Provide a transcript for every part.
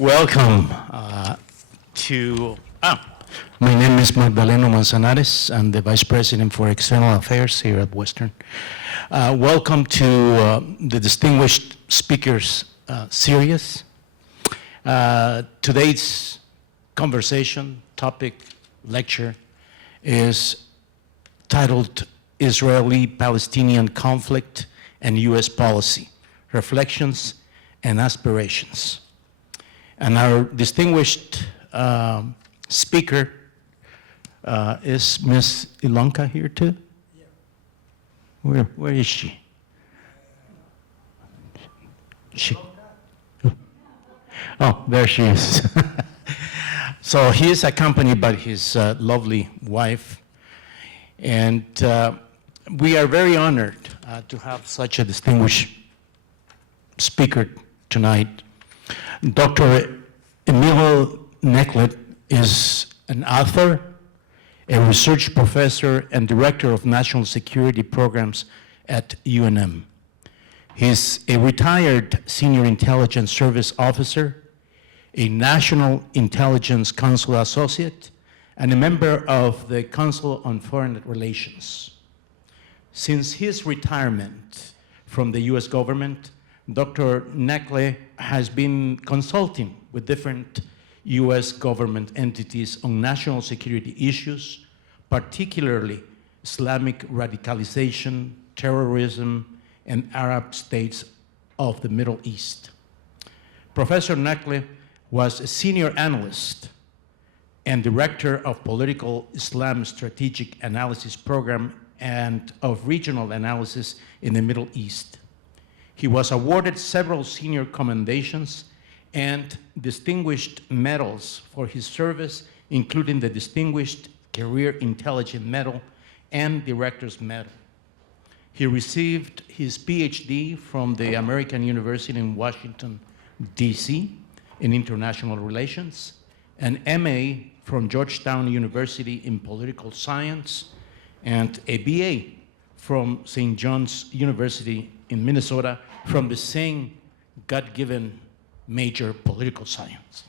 Welcome my name is Magdaleno Manzanares. I'm the Vice President for External Affairs here at Western. Welcome to the Distinguished Speakers Series. Today's conversation, topic, lecture is titled Israeli-Palestinian Conflict and U.S. Policy, Reflections and Aspirations. And our distinguished speaker is Ms. Ilanka here too? Yeah. Where is she? Oh, there she is. So he is accompanied by his lovely wife. And we are very honored to have such a distinguished speaker tonight. Dr. Emile Nakhleh is an author, a research professor, and director of national security programs at UNM. He's a retired senior intelligence service officer, a National Intelligence Council associate, and a member of the Council on Foreign Relations. Since his retirement from the US government, Dr. Nakhleh has been consulting with different US government entities on national security issues, particularly Islamic radicalization, terrorism, and Arab states of the Middle East. Professor Nakhleh was a senior analyst and director of Political Islam Strategic Analysis Program and of Regional Analysis in the Middle East. He was awarded several senior commendations and distinguished medals for his service, including the Distinguished Career Intelligence Medal and Director's Medal. He received his Ph.D. from the American University in Washington, D.C. in International Relations, an M.A. from Georgetown University in Political Science, and a B.A. from St. John's University in Minnesota from the same God-given major, political science.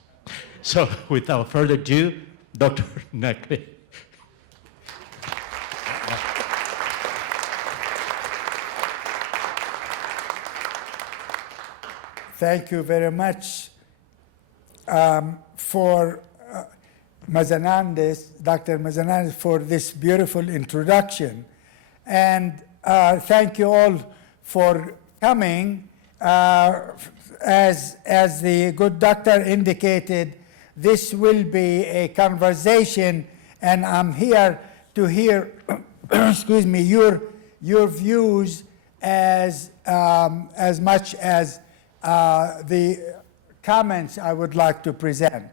So without further ado, Dr. Nakhleh. Thank you very much for Dr. Manzanares, for this beautiful introduction. And thank you all for coming. As the good doctor indicated, this will be a conversation, and I'm here to hear, excuse me, your views as much as the comments I would like to present.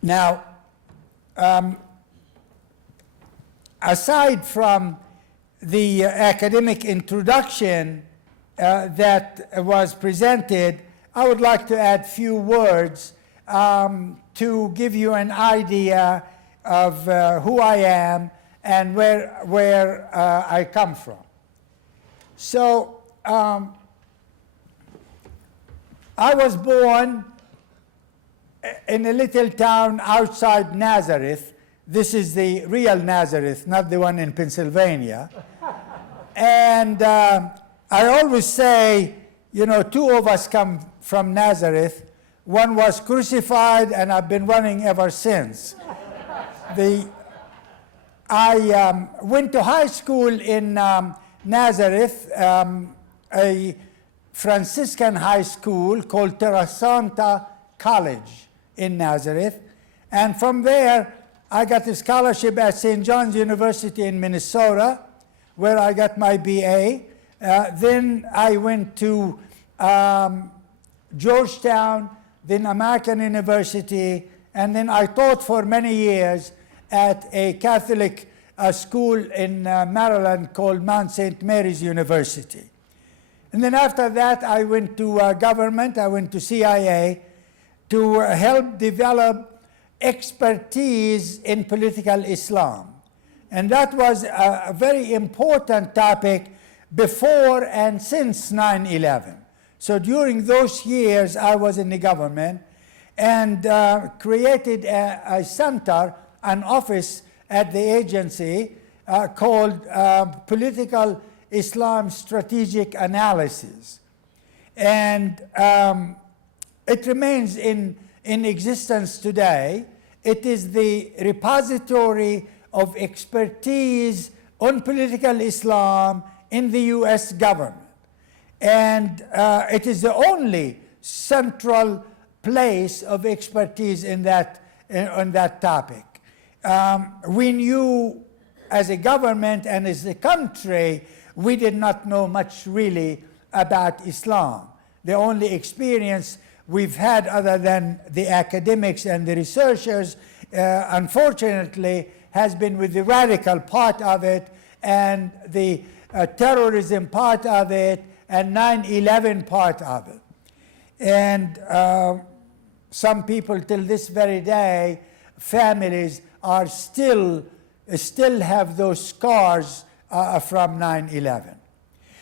Now, aside from the academic introduction that was presented, I would like to add few words to give you an idea of who I am and where I come from. So, I was born in a little town outside Nazareth. This is the real Nazareth, not the one in Pennsylvania. And I always say, you know, two of us come from Nazareth. One was crucified, and I've been running ever since. I went to high school in Nazareth, a Franciscan high school called Terra Santa College in Nazareth. And from there, I got a scholarship at St. John's University in Minnesota, where I got my BA. Then I went to Georgetown, then American University, and then I taught for many years at a Catholic school in Maryland called Mount St. Mary's University. And then after that, I went to government, I went to CIA to help develop expertise in political Islam. And that was a very important topic before and since 9/11. So during those years, I was in the government and created a center, an office at the agency called Political Islam Strategic Analysis. And it remains in existence today. It is the repository of expertise on political Islam in the US government. And it is the only central place of expertise on that topic. We knew as a government and as a country, we did not know much really about Islam. The only experience we've had other than the academics and the researchers, unfortunately, has been with the radical part of it and the terrorism part of it and 9/11 part of it. And some people till this very day, families are still have those scars from 9/11.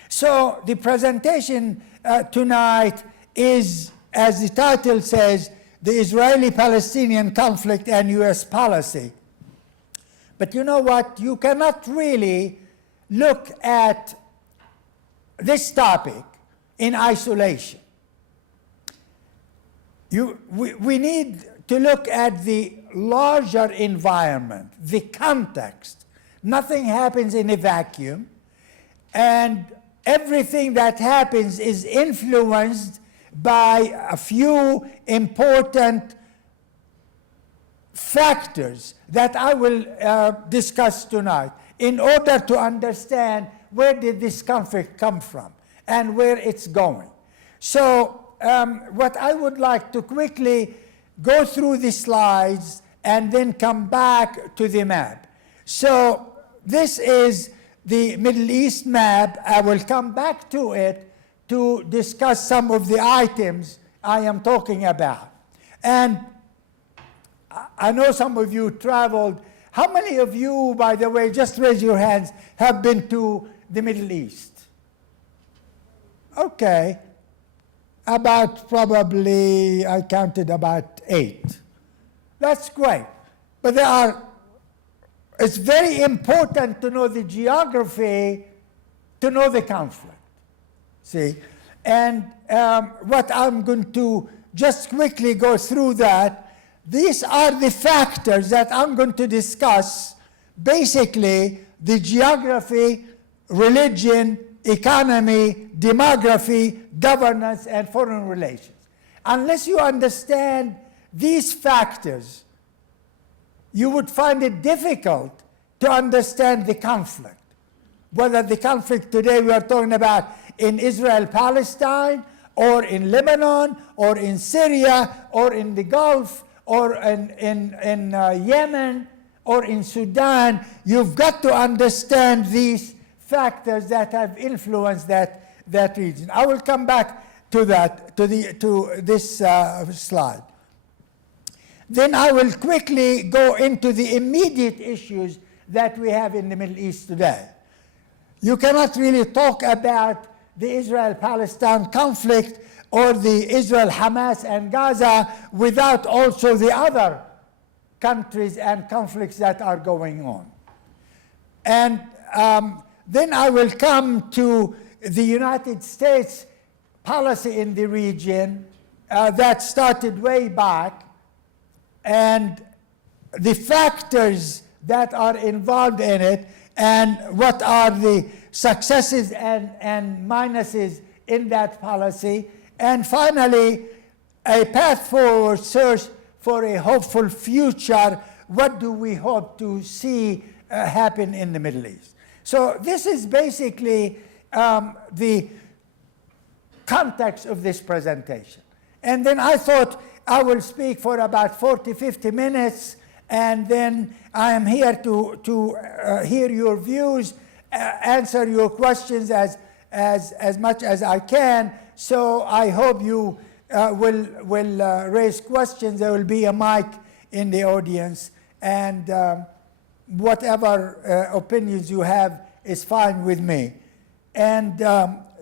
So the presentation tonight is, as the title says, the Israeli-Palestinian conflict and US policy. But you know what? You cannot really look at this topic in isolation. We need to look at the larger environment, the context. Nothing happens in a vacuum, and everything that happens is influenced by a few important factors that I will discuss tonight in order to understand where did this conflict come from and where it's going. So what I would like to quickly go through the slides and then come back to the map. So this is the Middle East map. I will come back to it to discuss some of the items I am talking about. And I know some of you traveled. How many of you, by the way, just raise your hands, have been to the Middle East? Okay. About probably, I counted about 8. That's great. But it's very important to know the geography, to know the conflict. See? And what I'm going to just quickly go through that. These are the factors that I'm going to discuss. Basically, the geography, religion, economy, demography, governance, and foreign relations. Unless you understand these factors, you would find it difficult to understand the conflict. Whether the conflict today we are talking about in Israel-Palestine, or in Lebanon, or in Syria, or in the Gulf, or in Yemen, or in Sudan, you've got to understand these factors that have influenced that region. I will come back to that, to this slide. Then I will quickly go into the immediate issues that we have in the Middle East today. You cannot really talk about the Israel-Palestine conflict or the Israel-Hamas and Gaza without also the other countries and conflicts that are going on. And then I will come to the United States policy in the region that started way back, and the factors that are involved in it, and what are the successes and minuses in that policy, and finally, a path forward search for a hopeful future. What do we hope to see happen in the Middle East? So this is basically the context of this presentation. And then I thought I will speak for about 40, 50 minutes, and then I am here to hear your views, answer your questions as much as I can. So I hope you will raise questions. There will be a mic in the audience, and whatever opinions you have is fine with me. And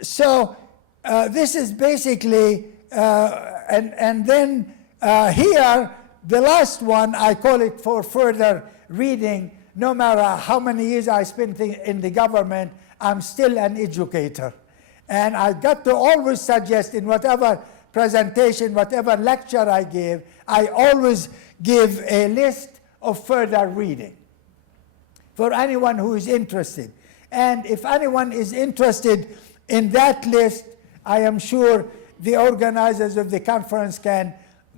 so this is basically, and then here, the last one, I call it for further reading. No matter how many years I spent in the government, I'm still an educator. And I got to always suggest in whatever presentation, whatever lecture I give, I always give a list of further reading for anyone who is interested. And if anyone is interested in that list, I am sure the organizers of the conference can,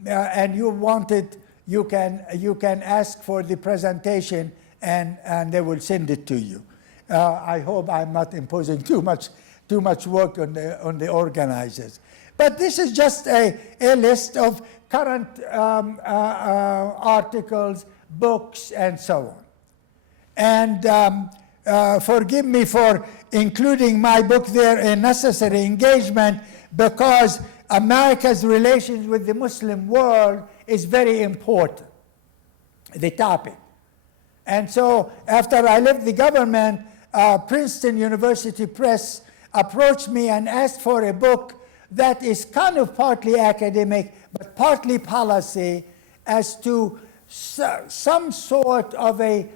and you want it, you can ask for the presentation, and they will send it to you. I hope I'm not imposing too much work on the organizers. But this is just a list of current articles, books, and so on. And forgive me for including my book there, A Necessary Engagement, because America's relations with the Muslim world is very important, the topic. And so after I left the government, Princeton University Press approached me and asked for a book that is kind of partly academic, but partly policy, as to some sort of a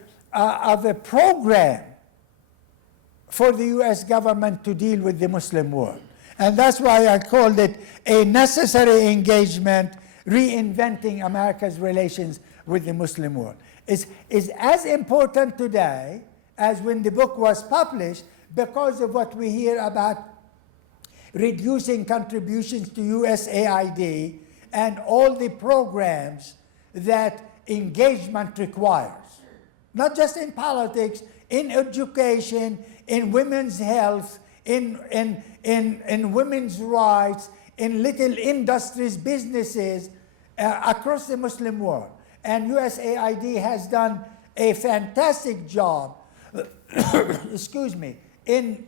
program for the US government to deal with the Muslim world. And that's why I called it A Necessary Engagement, Reinventing America's Relations with the Muslim World. Is as important today as when the book was published, because of what we hear about reducing contributions to USAID and all the programs that engagement requires. Not just in politics, in education, in women's health, in women's rights, in little industries, businesses across the Muslim world. And USAID has done a fantastic job, excuse me, in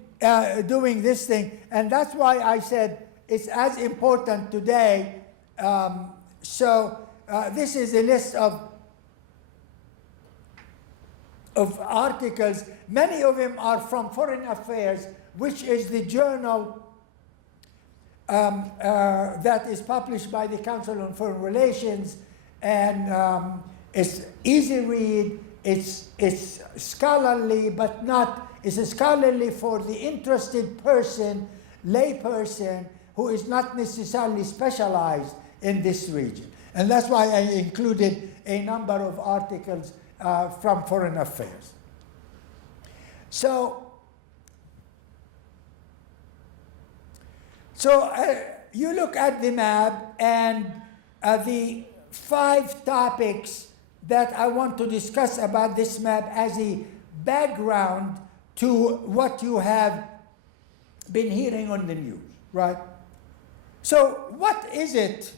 doing this thing. And that's why I said it's as important today. This is a list of articles. Many of them are from Foreign Affairs, which is the journal that is published by the Council on Foreign Relations, and it's easy read. It's scholarly, but not. It's scholarly for the interested person, lay person, who is not necessarily specialized in this region. And that's why I included a number of articles from Foreign Affairs. So you look at the map, and the 5 topics that I want to discuss about this map as a background to what you have been hearing on the news, right? So what is it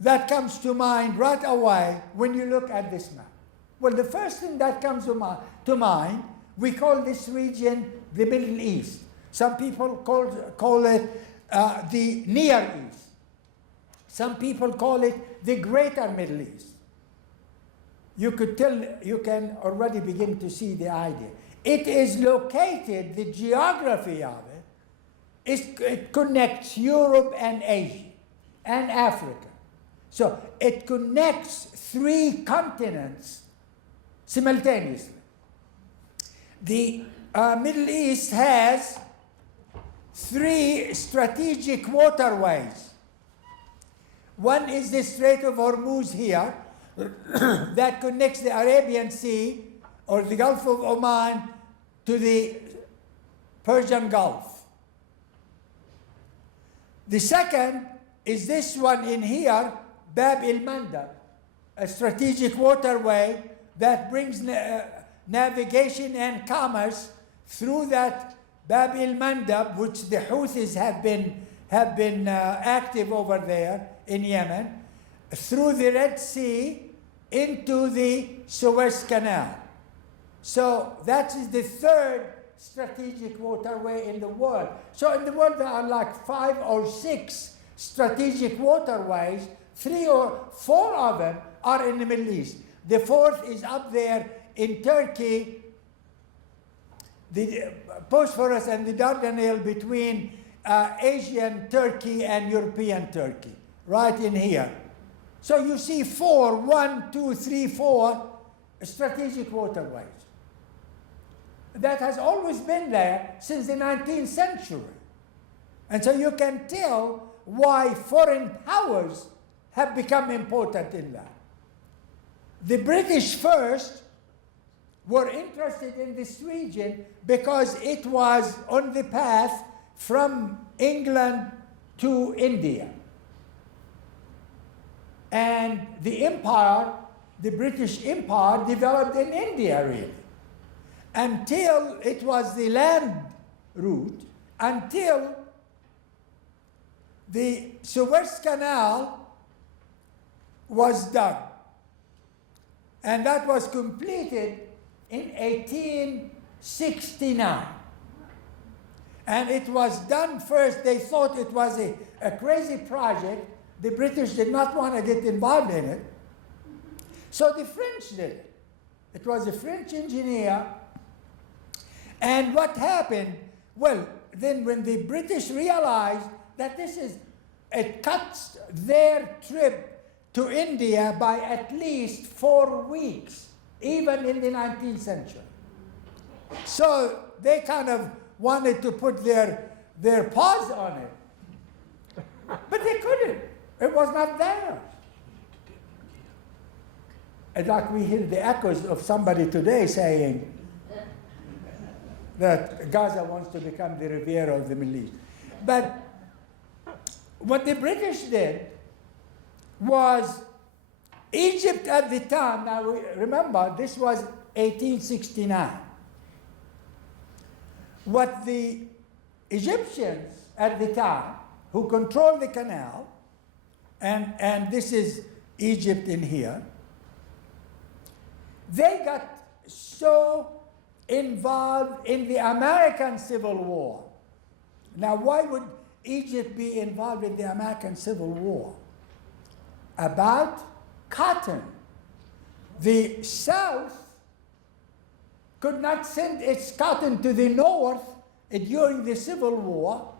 that comes to mind right away when you look at this map? Well, the first thing that comes to mind, we call this region the Middle East. Some people call it the Near East. Some people call it the Greater Middle East. You can already begin to see the idea. It is located, the geography of it connects Europe and Asia and Africa. So it connects 3 continents simultaneously. The Middle East has 3 strategic waterways. One is the Strait of Hormuz here, that connects the Arabian Sea or the Gulf of Oman to the Persian Gulf. The second is this one in here, Bab el-Mandab, a strategic waterway that brings navigation and commerce through that Bab el-Mandab, which the Houthis have been active over there in Yemen, through the Red Sea into the Suez Canal. So that is the 3rd strategic waterway in the world. So in the world there are like 5 or 6 strategic waterways. 3 or 4 of them are in the Middle East. The 4th is up there in Turkey, the Bosphorus and the Dardanelles between Asian Turkey and European Turkey, right in here. So you see 4, 1, 2, 3, 4 strategic waterways. That has always been there since the 19th century. And so you can tell why foreign powers have become important in that. The British first were interested in this region because it was on the path from England to India. And the empire, the British Empire, developed in India really, until it was the land route, until the Suez Canal was done. And that was completed in 1869. And it was done first, they thought it was a crazy project. The British did not want to get involved in it. So the French did it. It was a French engineer. And what happened? Well, then when the British realized that it cuts their trip to India by at least 4 weeks, even in the 19th century. So they kind of wanted to put their paws on it. But they couldn't. It was not there. And like we hear the echoes of somebody today saying that Gaza wants to become the Riviera of the Middle East. But what the British did was Egypt at the time, now remember this was 1869. What the Egyptians at the time, who controlled the canal, and this is Egypt in here, they got so involved in the American Civil War. Now, why would Egypt be involved in the American Civil War? About cotton. The South could not send its cotton to the North during the Civil War.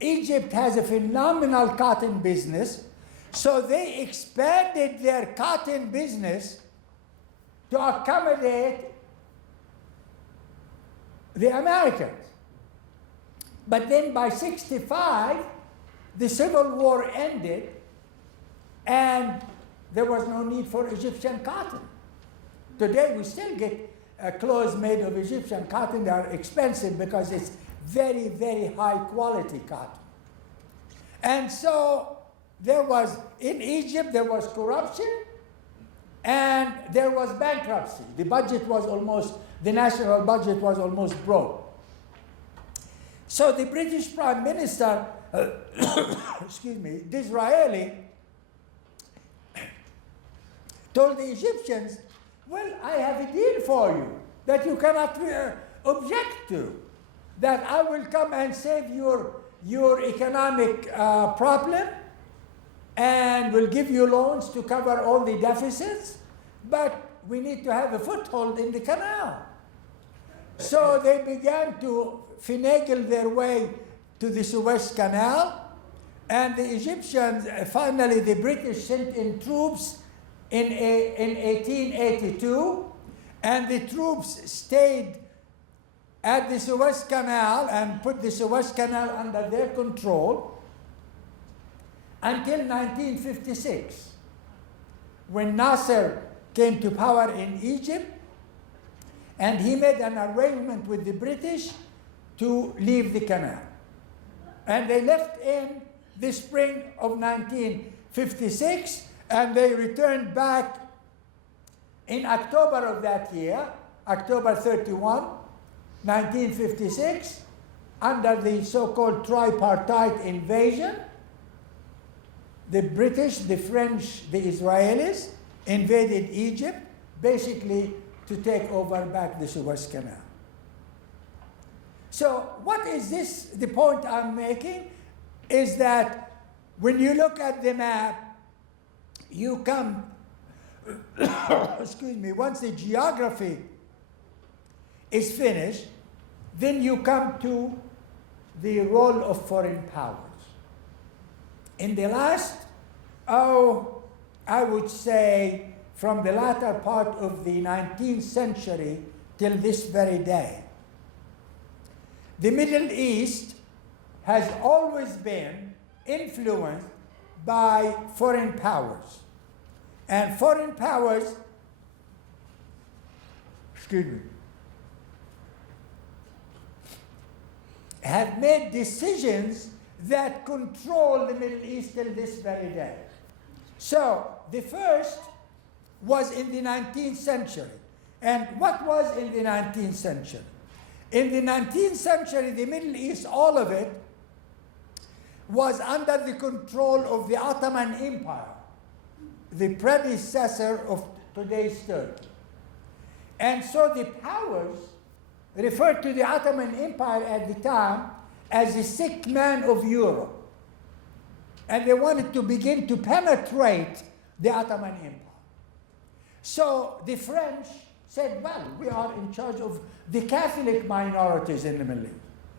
Egypt has a phenomenal cotton business, so they expanded their cotton business to accommodate the Americans. But then by 65, the Civil War ended, and there was no need for Egyptian cotton. Today, we still get clothes made of Egyptian cotton. They are expensive because it's very, very high quality cotton. And so in Egypt, there was corruption and there was bankruptcy. The national budget was almost broke. So the British Prime Minister, Disraeli, told the Egyptians, well, I have a deal for you that you cannot object to, that I will come and save your economic problem and will give you loans to cover all the deficits, but we need to have a foothold in the canal. So they began to finagle their way to the Suez Canal, and the Egyptians, finally the British sent in troops in 1882, and the troops stayed at the Suez Canal and put the Suez Canal under their control until 1956, when Nasser came to power in Egypt, and he made an arrangement with the British to leave the canal. And they left in the spring of 1956, and they returned back in October of that year, October 31, 1956, under the so-called tripartite invasion. The British, the French, the Israelis invaded Egypt, basically to take over back the Suez Canal. So what is this? The point I'm making is that when you look at the map, you come, once the geography is finished, then you come to the role of foreign powers. In the last, I would say from the latter part of the 19th century till this very day, the Middle East has always been influenced by foreign powers. And foreign powers, have made decisions that control the Middle East till this very day. So the first was in the 19th century. And what was in the 19th century? In the 19th century, the Middle East, all of it, was under the control of the Ottoman Empire, the predecessor of today's Turkey. And so the powers referred to the Ottoman Empire at the time as the sick man of Europe. And they wanted to begin to penetrate the Ottoman Empire. So the French said, well, we are in charge of the Catholic minorities in the Middle East.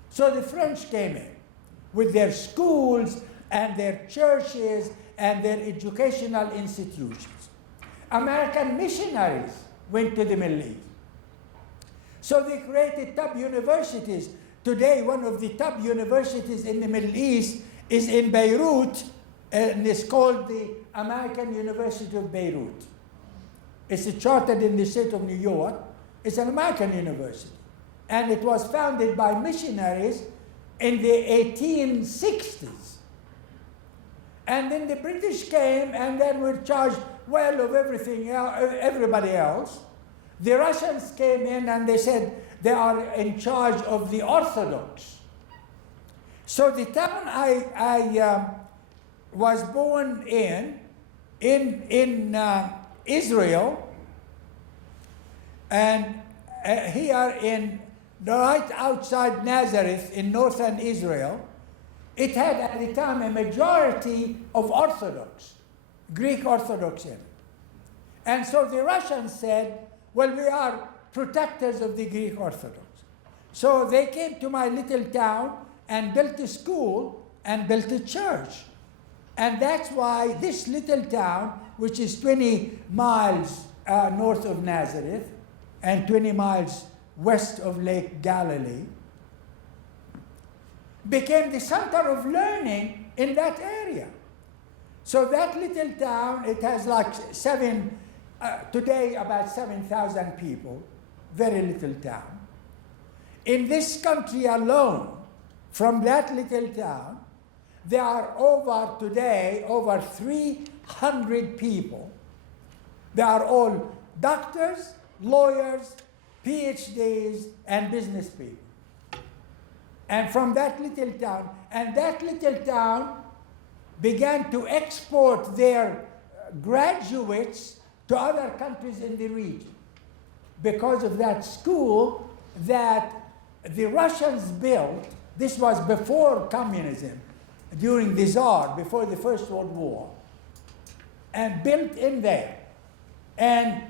So the French came in with their schools and their churches and their educational institutions. American missionaries went to the Middle East. So they created top universities. Today, one of the top universities in the Middle East is in Beirut, and it's called the American University of Beirut. It's chartered in the state of New York. It's an American university. And it was founded by missionaries in the 1860s. And then the British came and then were charged well of everything everybody else. The Russians came in and they said they are in charge of the Orthodox. So the town I was born in Israel, and here in right outside Nazareth in northern Israel, it had at the time a majority of Orthodox, Greek Orthodox in it. And so the Russians said, well, we are protectors of the Greek Orthodox. So they came to my little town and built a school and built a church. And that's why this little town, which is 20 miles north of Nazareth and 20 miles west of Lake Galilee, became the center of learning in that area. So that little town, it has like today about 7,000 people, very little town. In this country alone, from that little town, there are today over 300 people. They are all doctors, lawyers, Ph.D.s, and business people. And from that little town, and that little town began to export their graduates to other countries in the region because of that school that the Russians built. This was before communism, during the Tsar, before the First World War, and built in there. And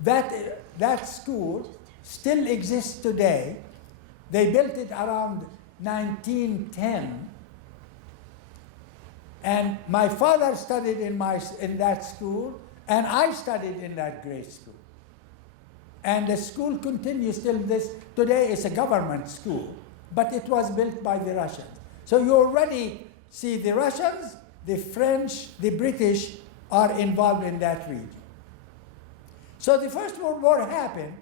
that school still exists today. They built it around 1910. And my father studied in that school, and I studied in that grade school. And the school continues till today it's a government school, but it was built by the Russians. So you already see the Russians, the French, the British are involved in that region. So the First World War happened,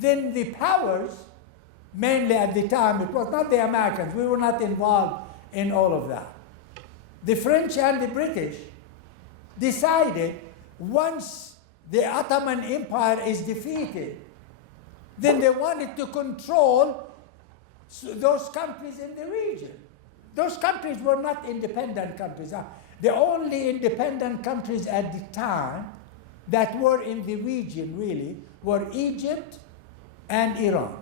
then the powers, mainly at the time, it was not the Americans, we were not involved in all of that. The French and the British decided once the Ottoman Empire is defeated, then they wanted to control those countries in the region. Those countries were not independent countries. The only independent countries at the time that were in the region, really, were Egypt and Iran.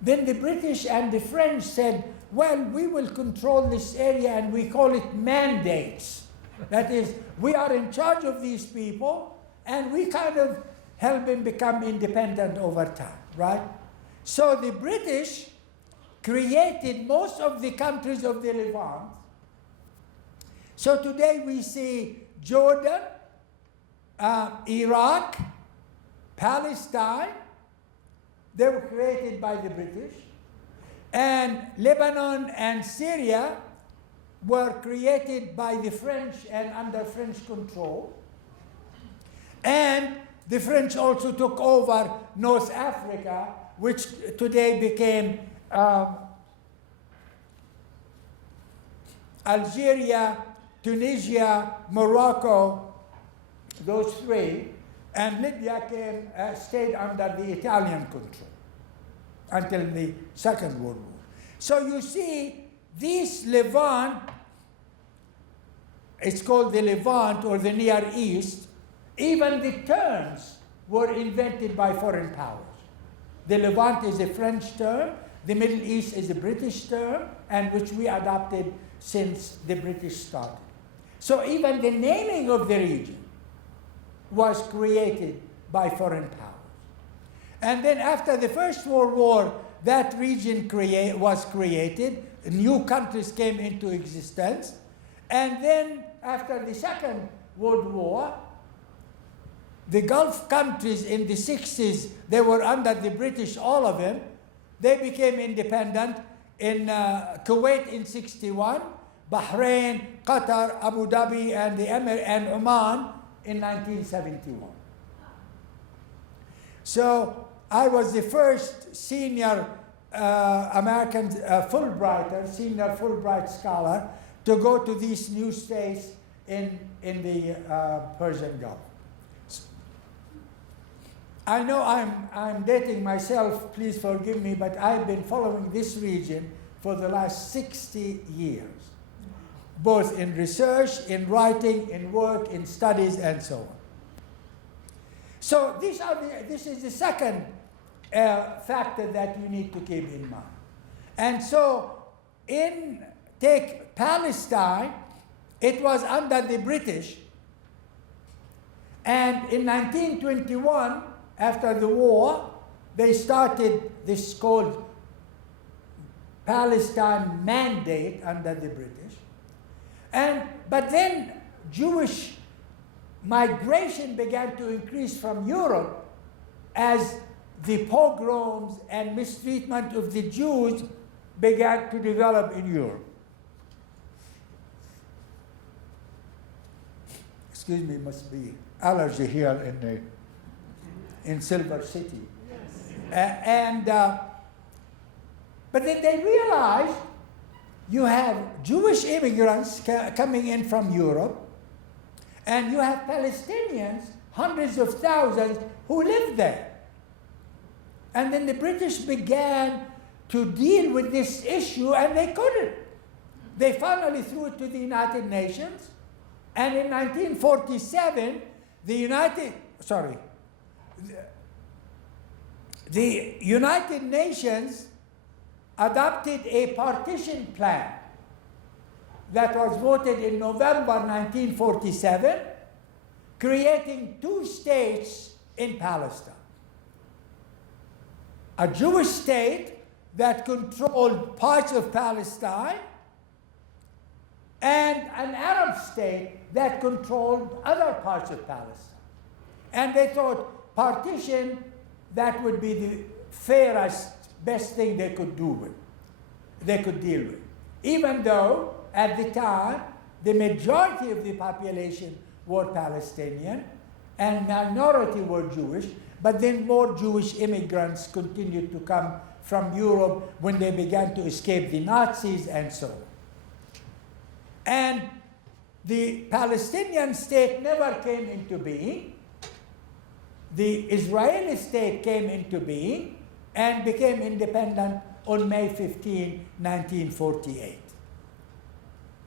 Then the British and the French said, well, we will control this area, and we call it mandates. That is, we are in charge of these people, and we kind of help them become independent over time, right? So the British created most of the countries of the Levant. So today we see Jordan, Iraq, Palestine. They were created by the British. And Lebanon and Syria were created by the French and under French control. And the French also took over North Africa, which today became Algeria, Tunisia, Morocco, those three, and Libya stayed under the Italian control until the Second World War. So you see, this Levant, it's called the Levant or the Near East, even the terms were invented by foreign powers. The Levant is a French term, the Middle East is a British term, and which we adopted since the British started. So even the naming of the region was created by foreign powers. And then after the First World War, that region was created, new countries came into existence, and then after the Second World War, the Gulf countries in the 60s, they were under the British, all of them. They became independent in Kuwait in 61, Bahrain, Qatar, Abu Dhabi, and Oman in 1971. So I was the first senior American senior Fulbright scholar to go to these new states in the Persian Gulf. I know I'm dating myself, please forgive me, but I've been following this region for the last 60 years, both in research, in writing, in work, in studies, and so on. So this is the second factor that you need to keep in mind. And so take Palestine, it was under the British, and in 1921, after the war, they started this called Palestine Mandate under the British. But then Jewish migration began to increase from Europe as the pogroms and mistreatment of the Jews began to develop in Europe. Excuse me, must be allergy here in Silver City. Yes. But then they realized you have Jewish immigrants coming in from Europe, and you have Palestinians, hundreds of thousands, who live there. And then the British began to deal with this issue, and they couldn't. They finally threw it to the United Nations, and in 1947, the United Nations adopted a partition plan that was voted in November 1947, creating two states in Palestine. A Jewish state that controlled parts of Palestine, and an Arab state that controlled other parts of Palestine. And they thought partition, that would be the fairest, best thing they could deal with. Even though, at the time, the majority of the population were Palestinian, and minority were Jewish, but then more Jewish immigrants continued to come from Europe when they began to escape the Nazis and so on. And the Palestinian state never came into being. The Israeli state came into being and became independent on May 15, 1948.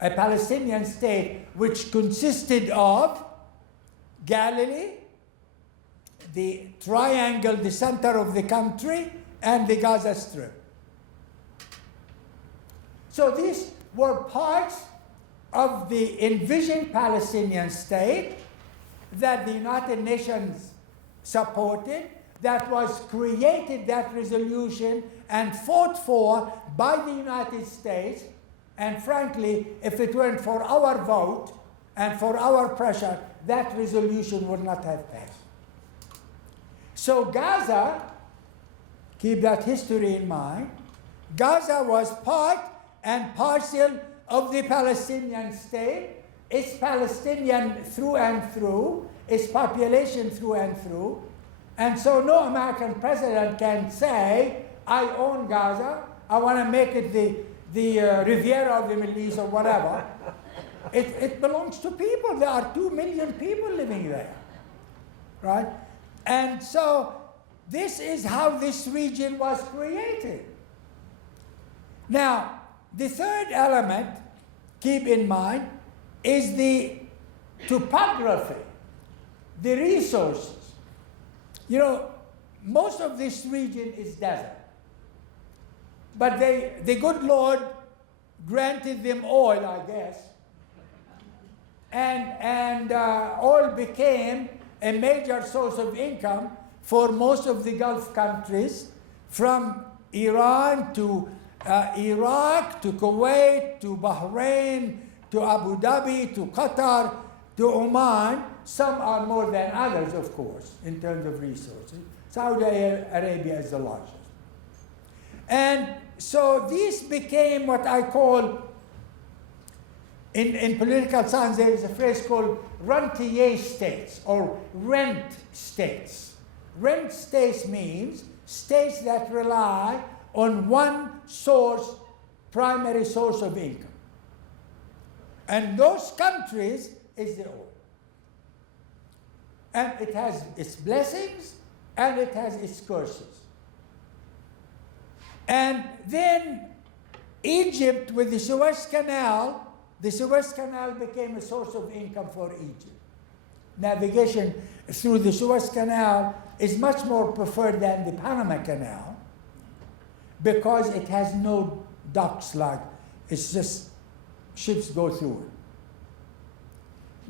A Palestinian state which consisted of Galilee, the triangle, the center of the country, and the Gaza Strip. So these were parts of the envisioned Palestinian state that the United Nations supported, that was created, that resolution, and fought for by the United States. And frankly, if it weren't for our vote and for our pressure, that resolution would not have passed. So Gaza, keep that history in mind, Gaza was part and parcel of the Palestinian state. It's Palestinian through and through, its population through and through. And so no American president can say, I own Gaza, I want to make it the Riviera of the Middle East or whatever. It belongs to people. There are 2 million people living there, right? And so this is how this region was created. Now, the third element, keep in mind, is the topography, the resources. You know, most of this region is desert. But the good Lord granted them oil, I guess. And oil became a major source of income for most of the Gulf countries, from Iran to Iraq, to Kuwait, to Bahrain, to Abu Dhabi, to Qatar, to Oman. Some are more than others, of course, in terms of resources. Saudi Arabia is the largest. And so these became what I call, in political science, there is a phrase called rentier states or rent states. Rent states means states that rely on one source, primary source of income. And those countries is the oil. And it has its blessings and it has its curses. And then Egypt, with the Suez Canal became a source of income for Egypt. Navigation through the Suez Canal is much more preferred than the Panama Canal because it has no docks, like it's just ships go through it.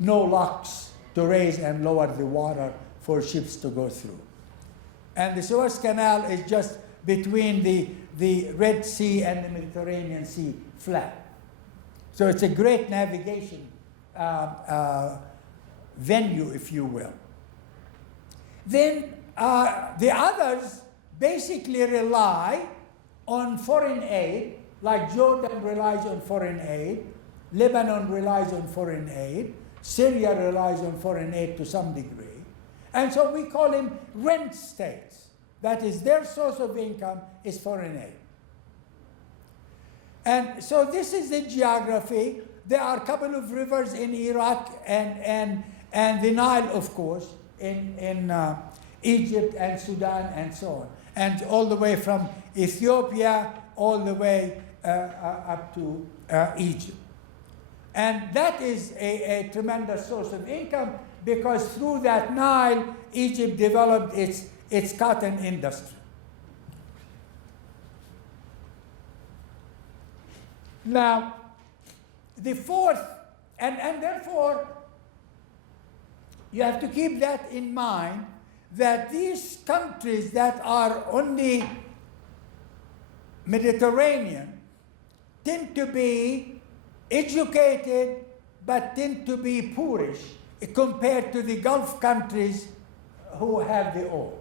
No locks to raise and lower the water for ships to go through. And the Suez Canal is just between the Red Sea and the Mediterranean Sea, flat. So it's a great navigation venue, if you will. Then the others basically rely on foreign aid, like Jordan relies on foreign aid, Lebanon relies on foreign aid, Syria relies on foreign aid to some degree. And so we call them rent states. That is, their source of income is foreign aid. And so this is the geography. There are a couple of rivers in Iraq and the Nile, of course, in Egypt and Sudan and so on. And all the way from Ethiopia all the way up to Egypt. And that is a tremendous source of income because through that Nile, Egypt developed its cotton industry. Now, the fourth, and therefore, you have to keep that in mind, that these countries that are on the Mediterranean tend to be educated, but tend to be poorish compared to the Gulf countries who have the oil.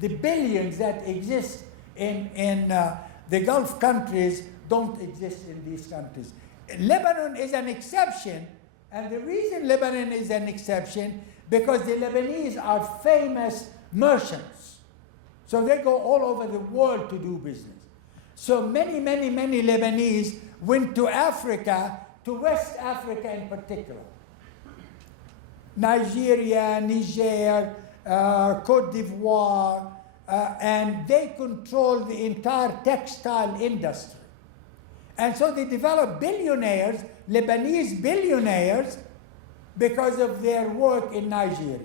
The billions that exist in the Gulf countries don't exist in these countries. Lebanon is an exception, and the reason Lebanon is an exception because the Lebanese are famous merchants. So they go all over the world to do business. So many Lebanese went to Africa, to West Africa in particular. Nigeria, Niger, Cote d'Ivoire, and they control the entire textile industry. And so they developed billionaires, Lebanese billionaires, because of their work in Nigeria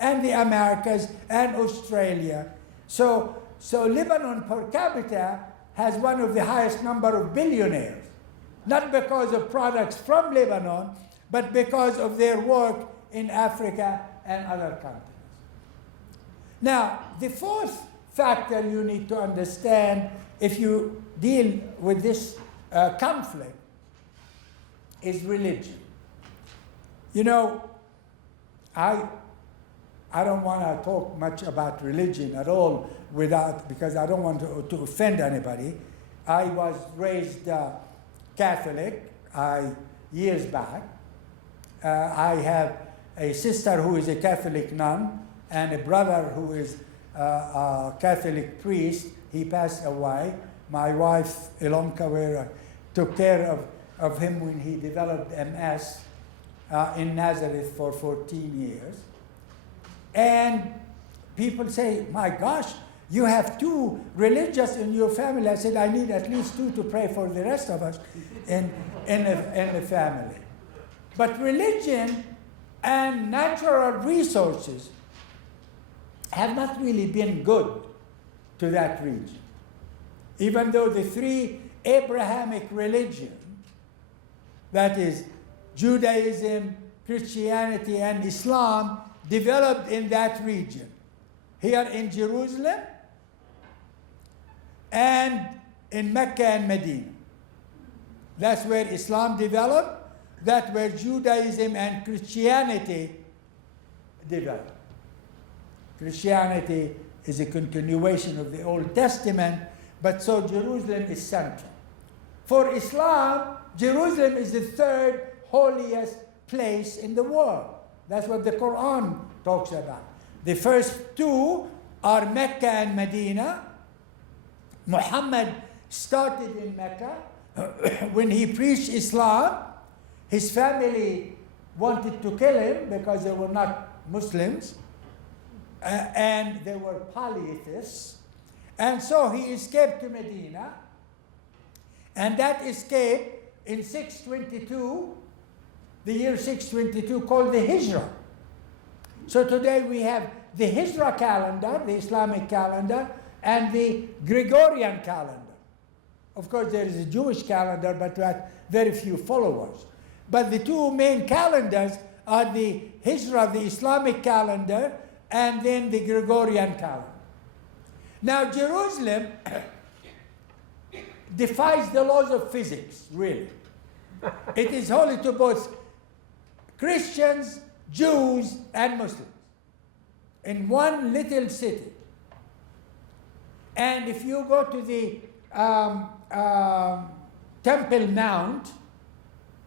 and the Americas and Australia. So Lebanon per capita has one of the highest number of billionaires, not because of products from Lebanon, but because of their work in Africa and other countries. Now, the fourth factor you need to understand if you deal with this conflict is religion. You know, I don't want to talk much about religion at all because I don't want to offend anybody. I was raised Catholic years back. I have a sister who is a Catholic nun and a brother who is a Catholic priest. He passed away. My wife, Ilonka, took care of him when he developed MS in Nazareth for 14 years. And people say, my gosh, you have 2 religious in your family. I said, I need at least 2 to pray for the rest of us in the family. But religion and natural resources have not really been good to that region. Even though the 3 Abrahamic religions, that is Judaism, Christianity, and Islam, developed in that region. Here in Jerusalem and in Mecca and Medina. That's where Islam developed. That's where Judaism and Christianity developed. Christianity is a continuation of the Old Testament, but so Jerusalem is central. For Islam, Jerusalem is the 3rd holiest place in the world. That's what the Quran talks about. The first 2 are Mecca and Medina. Muhammad started in Mecca. When he preached Islam, his family wanted to kill him because they were not Muslims and they were polytheists. And so he escaped to Medina. And that escape in 622, the year 622, called the Hijrah. So today we have the Hijrah calendar, the Islamic calendar, and the Gregorian calendar. Of course, there is a Jewish calendar, but we have very few followers. But the 2 main calendars are the Hijrah, the Islamic calendar, and then the Gregorian calendar. Now, Jerusalem defies the laws of physics, really. It is holy to both Christians, Jews, and Muslims in one little city. And if you go to the Temple Mount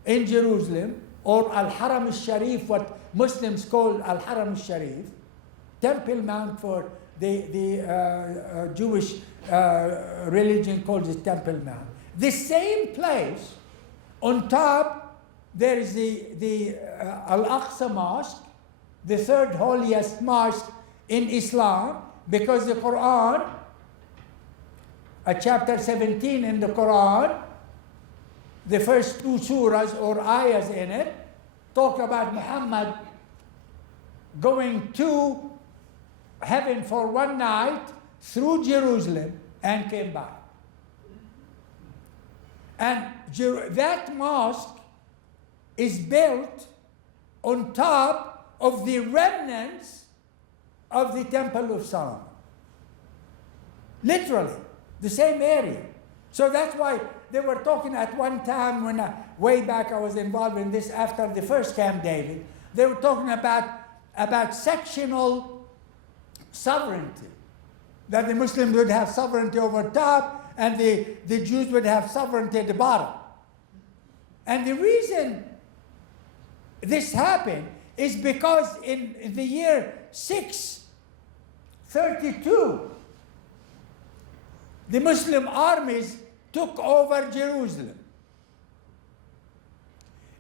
in Jerusalem, or Al-Haram al-Sharif, what Muslims call Al-Haram al-Sharif, Temple Mount for the Jewish religion calls it Temple Mount. The same place, on top, there is the Al-Aqsa Mosque, the 3rd holiest mosque in Islam, because the Quran, chapter 17 in the Quran, the first 2 surahs or ayahs in it, talk about Muhammad going to heaven for one night through Jerusalem and came back. And that mosque is built on top of the remnants of the Temple of Solomon. Literally, the same area. So that's why they were talking at one time when way back I was involved in this after the first Camp David. They were talking about sectional sovereignty. That the Muslims would have sovereignty over top and the Jews would have sovereignty at the bottom. And the reason this happened is because in the year 632, the Muslim armies took over Jerusalem.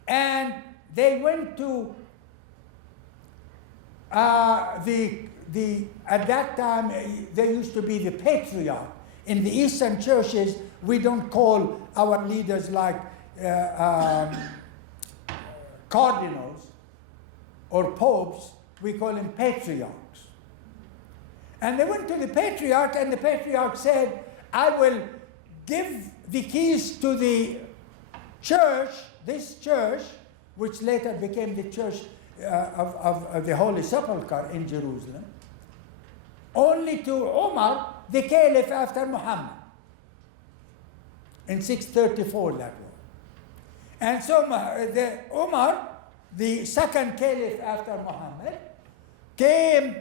And they went to at that time, there used to be the patriarch. In the Eastern churches, we don't call our leaders like cardinals or popes, we call them patriarchs. And they went to the patriarch, and the patriarch said, I will give the keys to the church, this church, which later became the church of the Holy Sepulchre in Jerusalem. only to Umar, the caliph after Muhammad, in 634 that was. And so Umar, the second caliph after Muhammad, came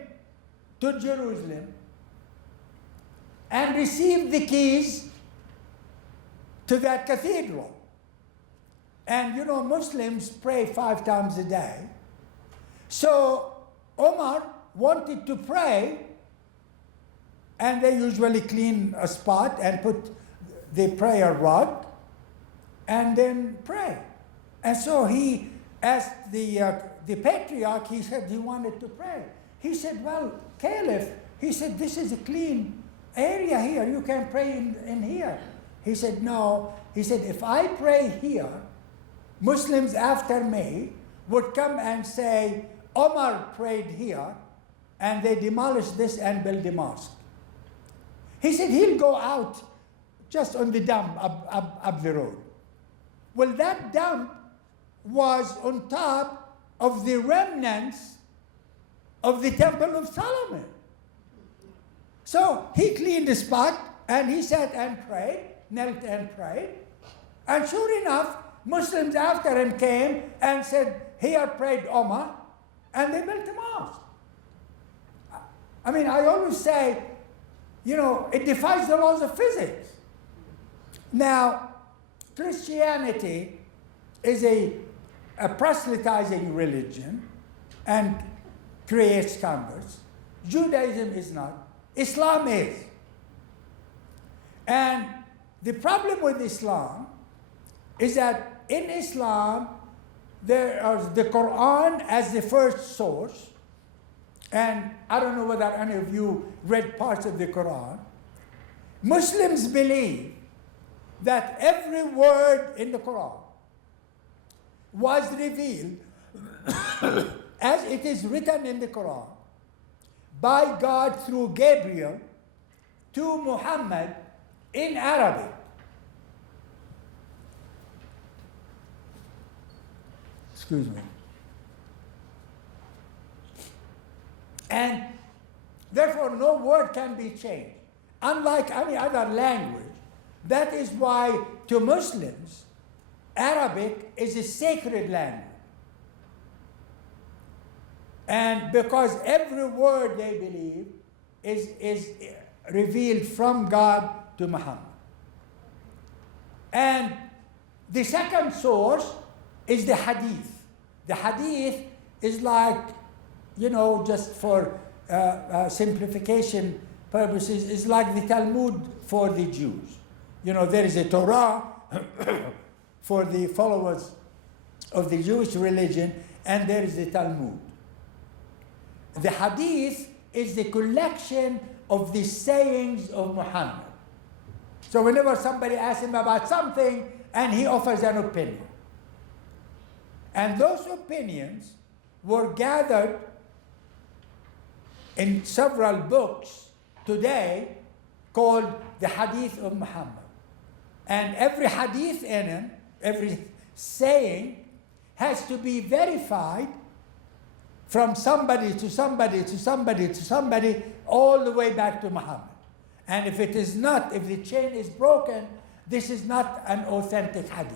to Jerusalem and received the keys to that cathedral. And you know, Muslims pray 5 times a day. So Umar wanted to pray, and they usually clean a spot and put the prayer rug and then pray. And so he asked the patriarch, he said he wanted to pray. He said, well, Caliph, he said, this is a clean area here. You can pray in here. He said, no. He said, if I pray here, Muslims after me would come and say, Omar prayed here, and they demolished this and built a mosque. He said he'll go out just on the dump up the road. Well, that dump was on top of the remnants of the Temple of Solomon. So he cleaned the spot, and he sat and prayed, knelt and prayed. And sure enough, Muslims after him came and said, here prayed Omar, and they built a mosque. I mean, I always say, you know, it defies the laws of physics. Now, Christianity is a proselytizing religion and creates converts. Judaism is not. Islam is. And the problem with Islam is that in Islam, there is the Quran as the first source. And I don't know whether any of you read parts of the Quran. Muslims believe that every word in the Quran was revealed as it is written in the Quran by God through Gabriel to Muhammad in Arabic. Excuse me. And therefore, no word can be changed. Unlike any other language, that is why to Muslims, Arabic is a sacred language. And because every word they believe is revealed from God to Muhammad. And the second source is the hadith. The hadith is like, you know, just for simplification purposes, is like the Talmud for the Jews. You know, there is a Torah for the followers of the Jewish religion, and there is the Talmud. The hadith is the collection of the sayings of Muhammad. So whenever somebody asks him about something, and he offers an opinion. And those opinions were gathered in several books today called the Hadith of Muhammad. And every hadith in it, every saying, has to be verified from somebody to somebody to somebody to somebody, all the way back to Muhammad. And if it is not, if the chain is broken, this is not an authentic hadith.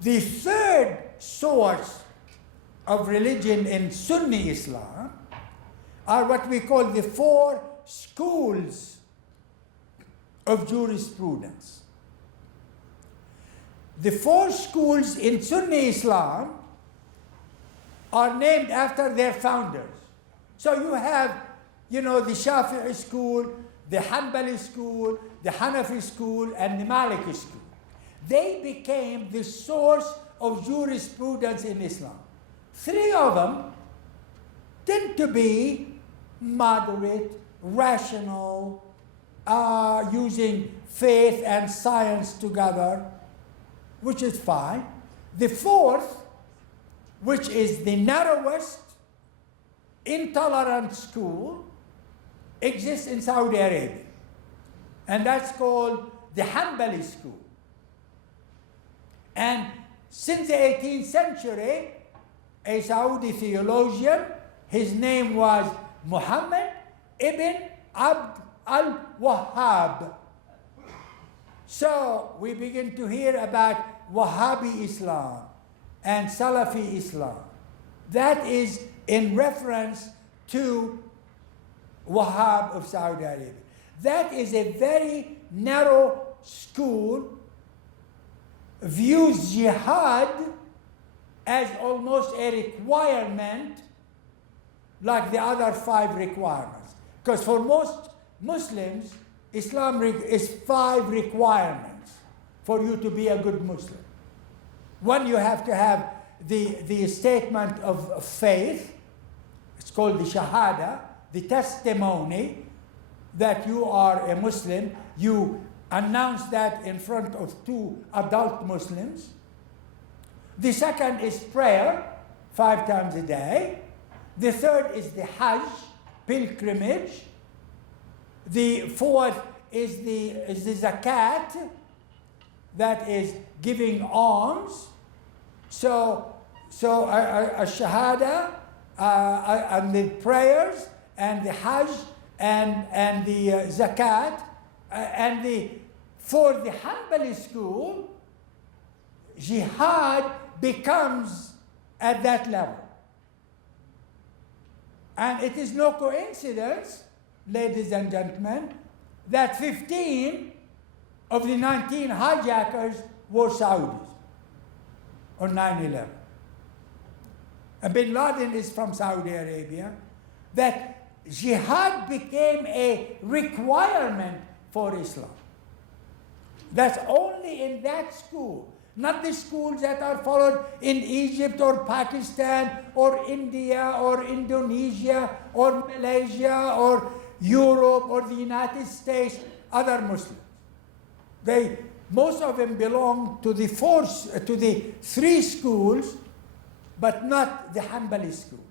The third source of religion in Sunni Islam are what we call the 4 schools of jurisprudence. The 4 schools in Sunni Islam are named after their founders. So you have, you know, the Shafi'i school, the Hanbali school, the Hanafi school, and the Maliki school. They became the source of jurisprudence in Islam. 3 of them tend to be moderate, rational, using faith and science together, which is fine. The 4th, which is the narrowest, intolerant school, exists in Saudi Arabia. And that's called the Hanbali school. And since the 18th century, a Saudi theologian, his name was Muhammad ibn Abd al-Wahhab. So we begin to hear about Wahhabi Islam and Salafi Islam. That is in reference to Wahhab of Saudi Arabia. That is a very narrow school, views jihad as almost a requirement like the other 5 requirements. Because for most Muslims, Islam is 5 requirements for you to be a good Muslim. One, you have to have the statement of faith. It's called the Shahada, the testimony that you are a Muslim. You announce that in front of 2 adult Muslims. The second is prayer, 5 times a day. The third is the Hajj, pilgrimage. The fourth is the zakat, that is giving alms. So a shahada and the prayers and the Hajj and the zakat for the Hanbali school, jihad becomes at that level. And it is no coincidence, ladies and gentlemen, that 15 of the 19 hijackers were Saudis on 9/11. And bin Laden is from Saudi Arabia. That jihad became a requirement for Islam. That's only in that school, not the schools that are followed in Egypt or Pakistan or India or Indonesia or Malaysia or Europe or the United States, other Muslims. Most of them belong to the 3 schools, but not the Hanbali school.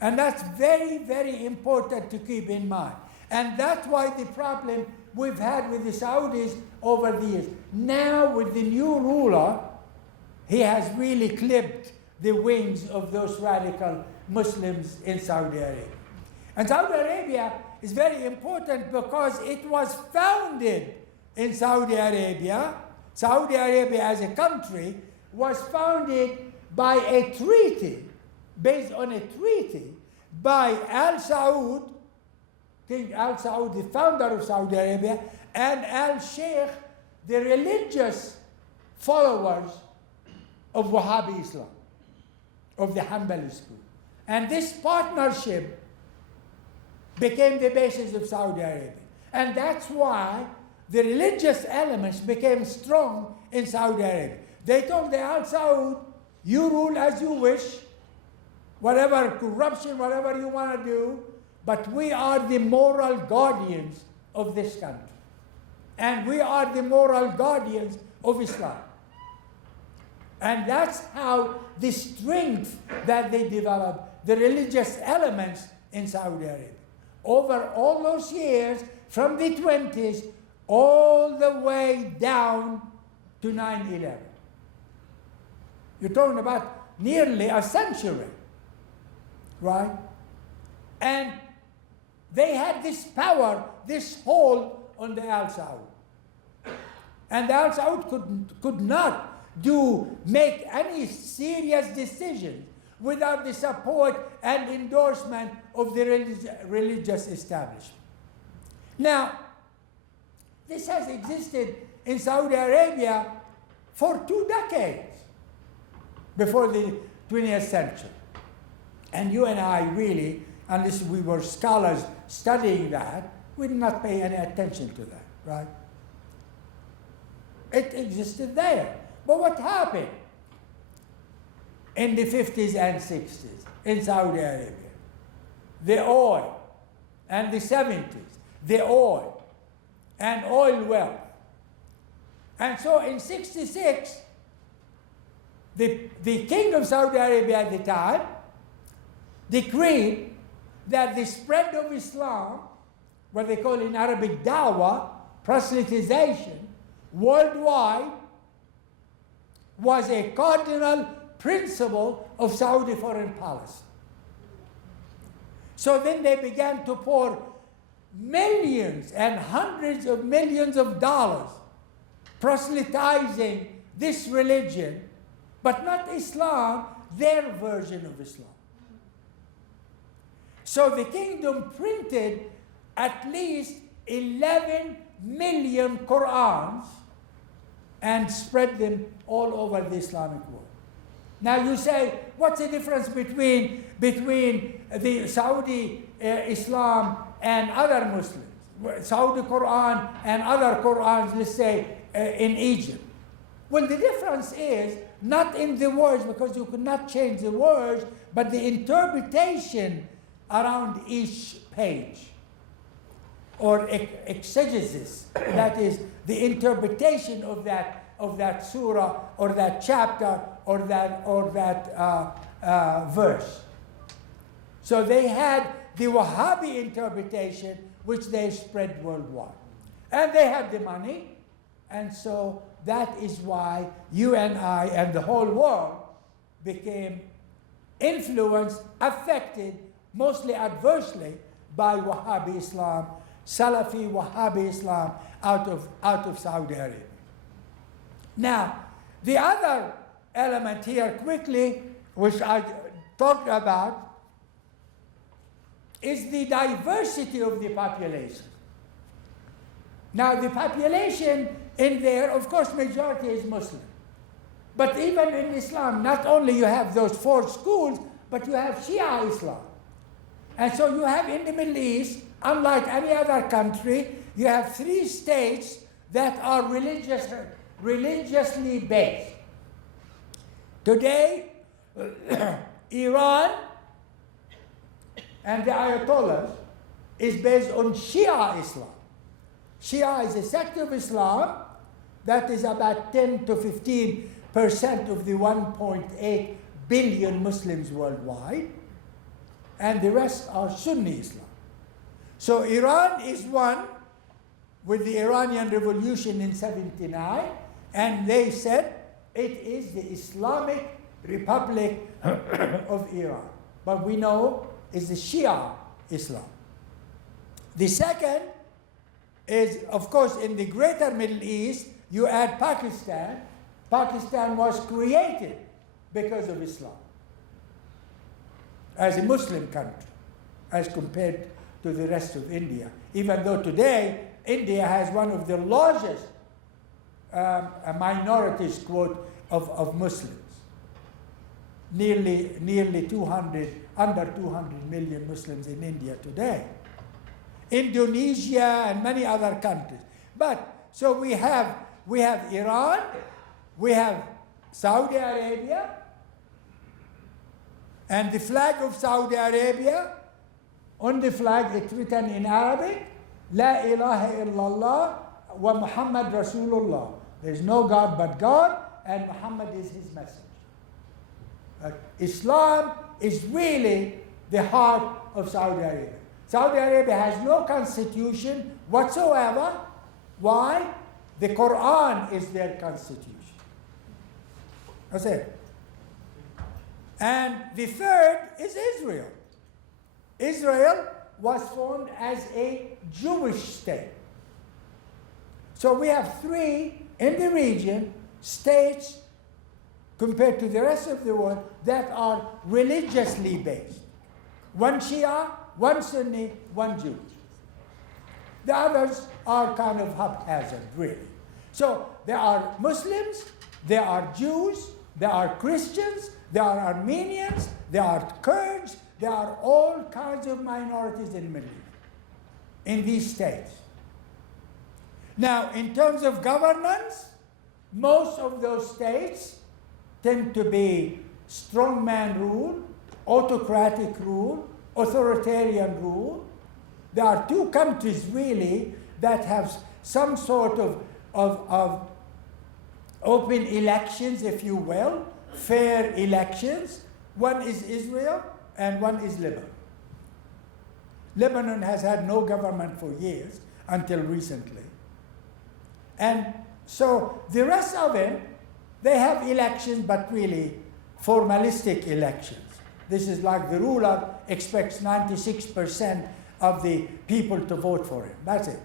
And that's very, very important to keep in mind. And that's why the problem we've had with the Saudis over the years. Now with the new ruler, he has really clipped the wings of those radical Muslims in Saudi Arabia. And Saudi Arabia is very important because it was founded in Saudi Arabia. Saudi Arabia as a country was founded by a treaty, based on a treaty by Al Saud, King Al Saud, the founder of Saudi Arabia, and Al Sheikh, the religious followers of Wahhabi Islam, of the Hanbali school. And this partnership became the basis of Saudi Arabia. And that's why the religious elements became strong in Saudi Arabia. They told the Al Saud, you rule as you wish, whatever corruption, whatever you want to do, but we are the moral guardians of this country. And we are the moral guardians of Islam. And that's how the strength that they developed, the religious elements in Saudi Arabia. Over all those years, from the 20s, all the way down to 9/11. You're talking about nearly a century, right? And they had this power, this hold on the Al Saud. And the Al Saud could not make any serious decisions without the support and endorsement of the religious establishment. Now, this has existed in Saudi Arabia for 2 decades before the 20th century. And you and I really, unless we were scholars studying that, we did not pay any attention to that, right? It existed there. But what happened in the 50s and 60s in Saudi Arabia? The oil, and the 70s, the oil, and oil wealth. And so in 66, the king of Saudi Arabia at the time decreed that the spread of Islam, what they call in Arabic dawah, proselytization, worldwide, was a cardinal principle of Saudi foreign policy. So then they began to pour millions and hundreds of millions of dollars proselytizing this religion, but not Islam, their version of Islam. So the kingdom printed at least 11 million Qur'ans and spread them all over the Islamic world. Now you say, what's the difference between the Saudi Islam and other Muslims? Saudi Quran and other Qur'ans, let's say, in Egypt. Well, the difference is not in the words, because you could not change the words, but the interpretation around each page, or exegesis, that is the interpretation of that surah or that chapter or that verse. So they had the Wahhabi interpretation, which they spread worldwide, and they had the money, and so that is why you and I and the whole world became influenced, affected, mostly adversely, by Wahhabi Islam, Salafi Wahhabi Islam out of Saudi Arabia. Now, the other element here quickly, which I talked about, is the diversity of the population. Now, the population in there, of course, majority is Muslim. But even in Islam, not only you have those 4 schools, but you have Shia Islam. And so you have in the Middle East, unlike any other country, you have 3 states that are religiously based. Today, Iran and the Ayatollahs is based on Shia Islam. Shia is a sect of Islam that is about 10 to 15% of the 1.8 billion Muslims worldwide, and the rest are Sunni Islam. So Iran is one with the Iranian Revolution in 79, and they said it is the Islamic Republic of Iran. But we know it's the Shia Islam. The second is, of course, in the greater Middle East, you add Pakistan. Pakistan was created because of Islam as a Muslim country, as compared to the rest of India. Even though today, India has one of the largest minorities, quote, of Muslims. Nearly 200, under 200 million Muslims in India today. Indonesia and many other countries. But, so we have Iran, we have Saudi Arabia, and the flag of Saudi Arabia, on the flag it's written in Arabic, La ilaha illallah wa Muhammad Rasulullah. There's no God but God, and Muhammad is his message. Islam is really the heart of Saudi Arabia. Saudi Arabia has no constitution whatsoever. Why? The Quran is their constitution. That's it. And the third is Israel. Israel was formed as a Jewish state. So we have 3 in the region, states, compared to the rest of the world, that are religiously based. 1 Shia, 1 Sunni, 1 Jewish. The others are kind of haphazard, really. So there are Muslims, there are Jews, there are Christians, there are Armenians, there are Kurds, there are all kinds of minorities in the Middle East, in these states. Now, in terms of governance, most of those states tend to be strongman rule, autocratic rule, authoritarian rule. There are 2 countries really that have some sort of open elections, if you will, fair elections. One is Israel and one is Lebanon. Lebanon has had no government for years until recently. And so the rest of it, they have elections, but really formalistic elections. this is like the ruler expects 96% of the people to vote for him. That's it.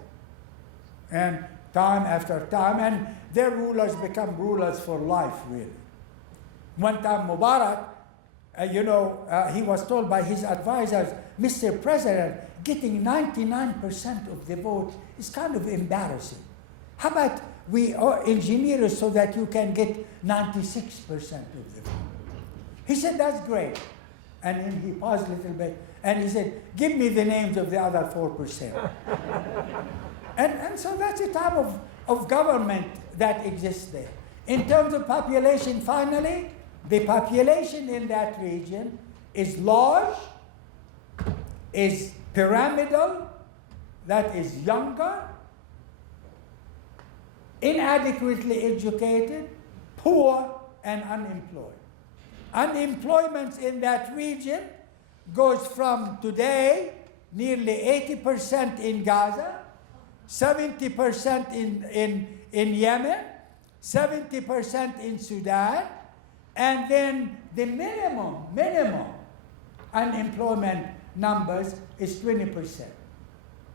And time after time, and their rulers become rulers for life, really. One time Mubarak, he was told by his advisors, Mr. President, getting 99% of the vote is kind of embarrassing. How about we engineer it so that you can get 96% of the vote? He said, that's great. And then he paused a little bit, and he said, give me the names of the other 4%. and so that's the type of government that exists there. In terms of population, finally, the population in that region is large, is pyramidal, that is younger, inadequately educated, poor, and unemployed. Unemployment in that region goes from today nearly 80% in Gaza, 70% in Yemen, 70% in Sudan, and then the minimum unemployment numbers is 20%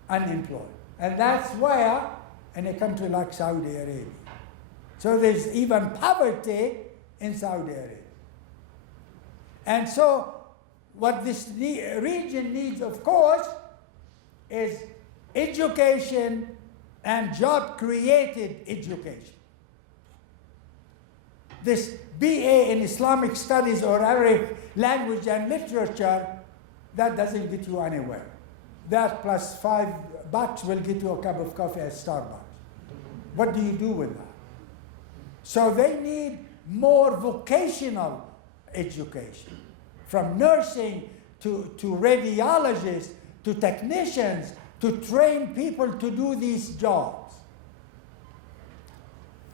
unemployed. And that's where in a country like Saudi Arabia. So there's even poverty in Saudi Arabia. And so what this region needs, of course, is education and job-created education. This BA in Islamic Studies or Arabic language and literature, that doesn't get you anywhere. That plus $5 will get you a cup of coffee at Starbucks. What do you do with that? So they need more vocational education, from nursing to radiologists to technicians, to train people to do these jobs.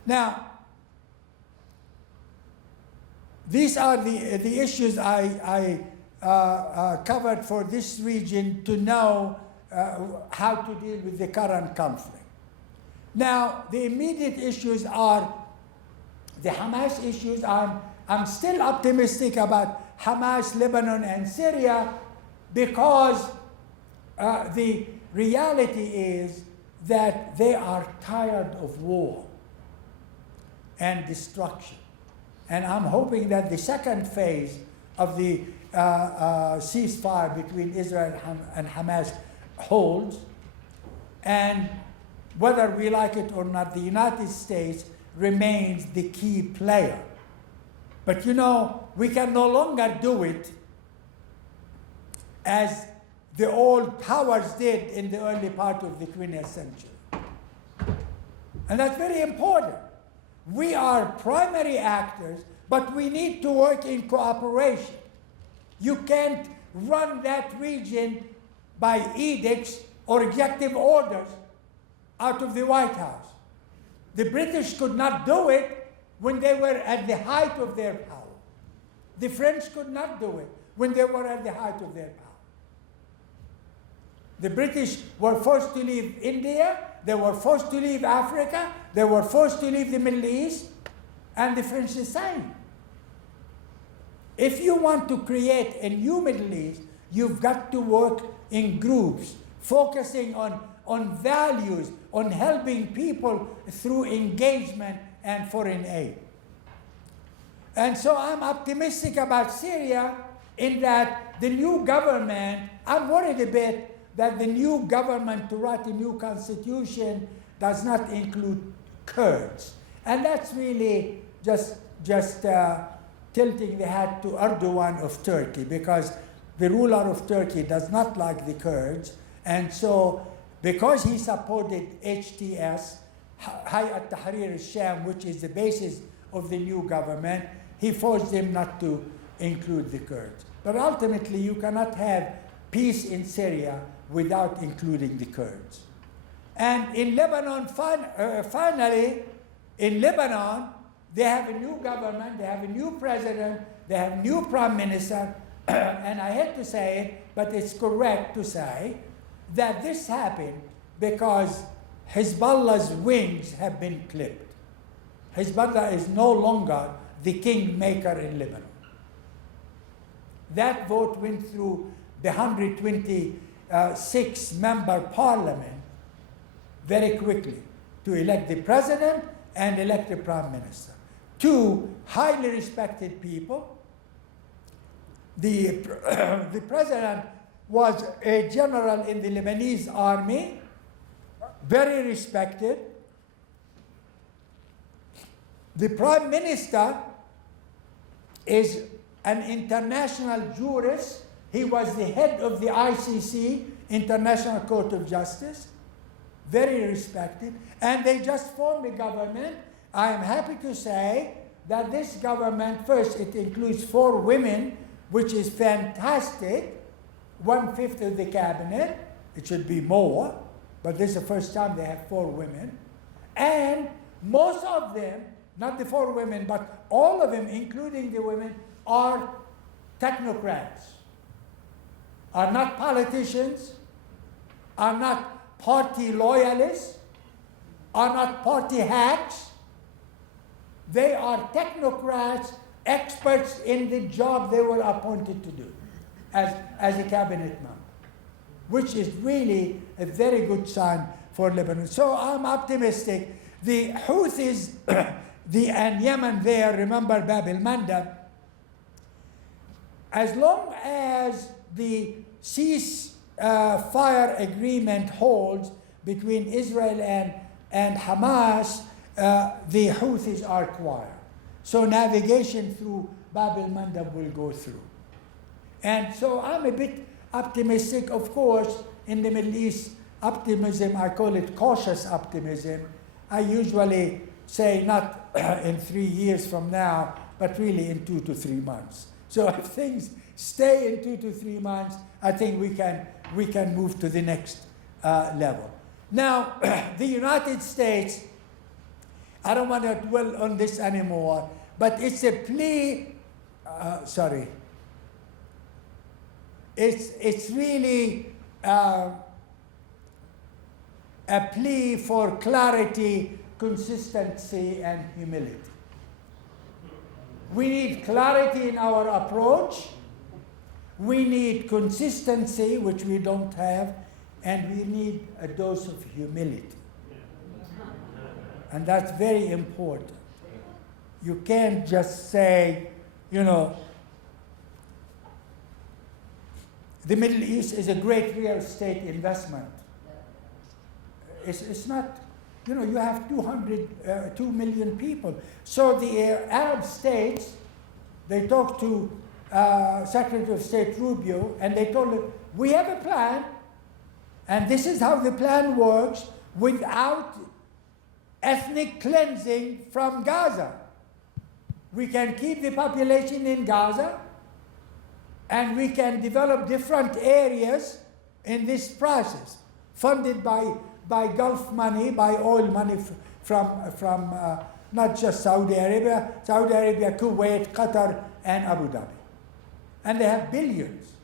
Now, these are the issues I covered for this region to know how to deal with the current conflict. Now, the immediate issues are the Hamas issues. I'm still optimistic about Hamas, Lebanon, and Syria because the reality is that they are tired of war and destruction. And I'm hoping that the second phase of the ceasefire between Israel and Hamas holds. And whether we like it or not, the United States remains the key player. But we can no longer do it as the old powers did in the early part of the 20th century. And that's very important. We are primary actors, but we need to work in cooperation. You can't run that region by edicts or executive orders out of the White House. The British could not do it when they were at the height of their power. The French could not do it when they were at the height of their power. The British were forced to leave India, they were forced to leave Africa, they were forced to leave the Middle East, and the French the same. If you want to create a new Middle East, you've got to work in groups, focusing on values, on helping people through engagement and foreign aid. And so I'm optimistic about Syria in that the new government, I'm worried a bit that the new government to write a new constitution does not include Kurds. And that's really just tilting the hat to Erdogan of Turkey, because the ruler of Turkey does not like the Kurds. And so because he supported HTS, Hayat Tahrir al-Sham, which is the basis of the new government, he forced them not to include the Kurds. But ultimately, you cannot have peace in Syria without including the Kurds. And in Lebanon, finally, in Lebanon, they have a new government, they have a new president, they have a new prime minister, and I hate to say it, but it's correct to say that this happened because Hezbollah's wings have been clipped. Hezbollah is no longer the kingmaker in Lebanon. that vote went through the 126-member parliament very quickly to elect the president and elect the prime minister. Two highly respected people. The president was a general in the Lebanese army, very respected. The prime minister is an international jurist. He was the head of the ICC, International Court of Justice, very respected. And they just formed a government. I am happy to say that this government, first, it includes 4 women, which is fantastic. 1/5 of the cabinet. It should be more, but this is the first time they have 4 women. And most of them, not the 4 women, but all of them, including the women, are technocrats, are not politicians, are not party loyalists, are not party hacks. They are technocrats, experts in the job they were appointed to do as a cabinet member, which is really a very good sign for Lebanon. So I'm optimistic. The Houthis and Yemen there, remember Bab el-Mandab, as long as the ceasefire agreement holds between Israel and Hamas, the Houthis are quiet. So navigation through Bab el-Mandab will go through. And so I'm a bit optimistic. Of course, in the Middle East, optimism, I call it cautious optimism. I usually say not in 3 years from now, but really in 2 to 3 months. So if things stay in 2 to 3 months, I think we can move to the next level. Now, the United States, I don't want to dwell on this anymore, but it's a plea, It's really a plea for clarity, consistency, and humility. We need clarity in our approach. We need consistency, which we don't have, and we need a dose of humility. And that's very important. You can't just say, the Middle East is a great real estate investment. It's not, you have 2 million people. So the Arab states, they talked to Secretary of State Rubio, and they told him, we have a plan, and this is how the plan works without ethnic cleansing from Gaza. We can keep the population in Gaza, and we can develop different areas in this process, funded by Gulf money, by oil money from not just Saudi Arabia, Kuwait, Qatar, and Abu Dhabi. And they have billions.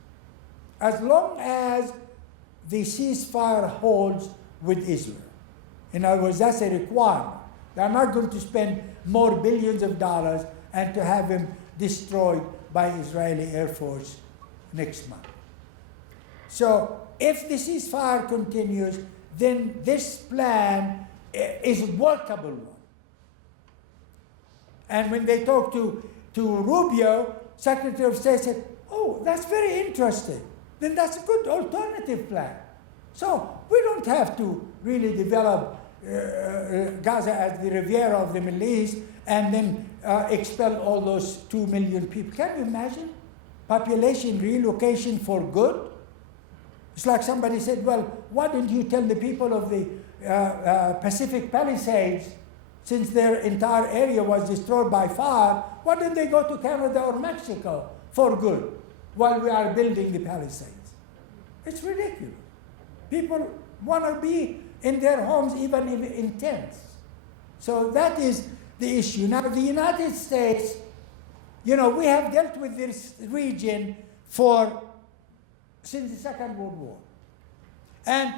As long as the ceasefire holds with Israel. In other words, that's a requirement. They're not going to spend more billions of dollars and to have him destroyed by Israeli Air Force next month. So if the ceasefire continues, then this plan is a workable one. And when they talked to Rubio, Secretary of State said, oh, that's very interesting. Then that's a good alternative plan. So we don't have to really develop Gaza as the Riviera of the Middle East and then expel all those 2 million people. Can you imagine? Population relocation for good? It's like somebody said, well, why don't you tell the people of the Pacific Palisades, since their entire area was destroyed by fire, why don't they go to Canada or Mexico for good while we are building the Palisades? It's ridiculous. People want to be in their homes, even in tents. So that is the issue. Now, the United States, we have dealt with this region since the Second World War. And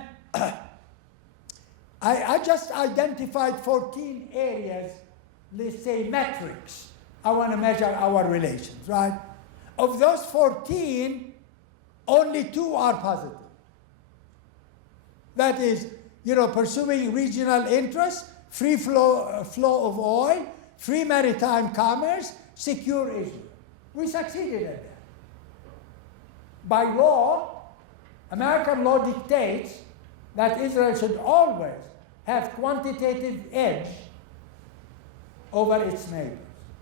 I just identified 14 areas, let's say metrics. I want to measure our relations, right? Of those 14, only 2 are positive. That is, pursuing regional interests, free flow of oil, free maritime commerce, secure Israel. We succeeded at that. By law, American law dictates that Israel should always have quantitative edge over its neighbors.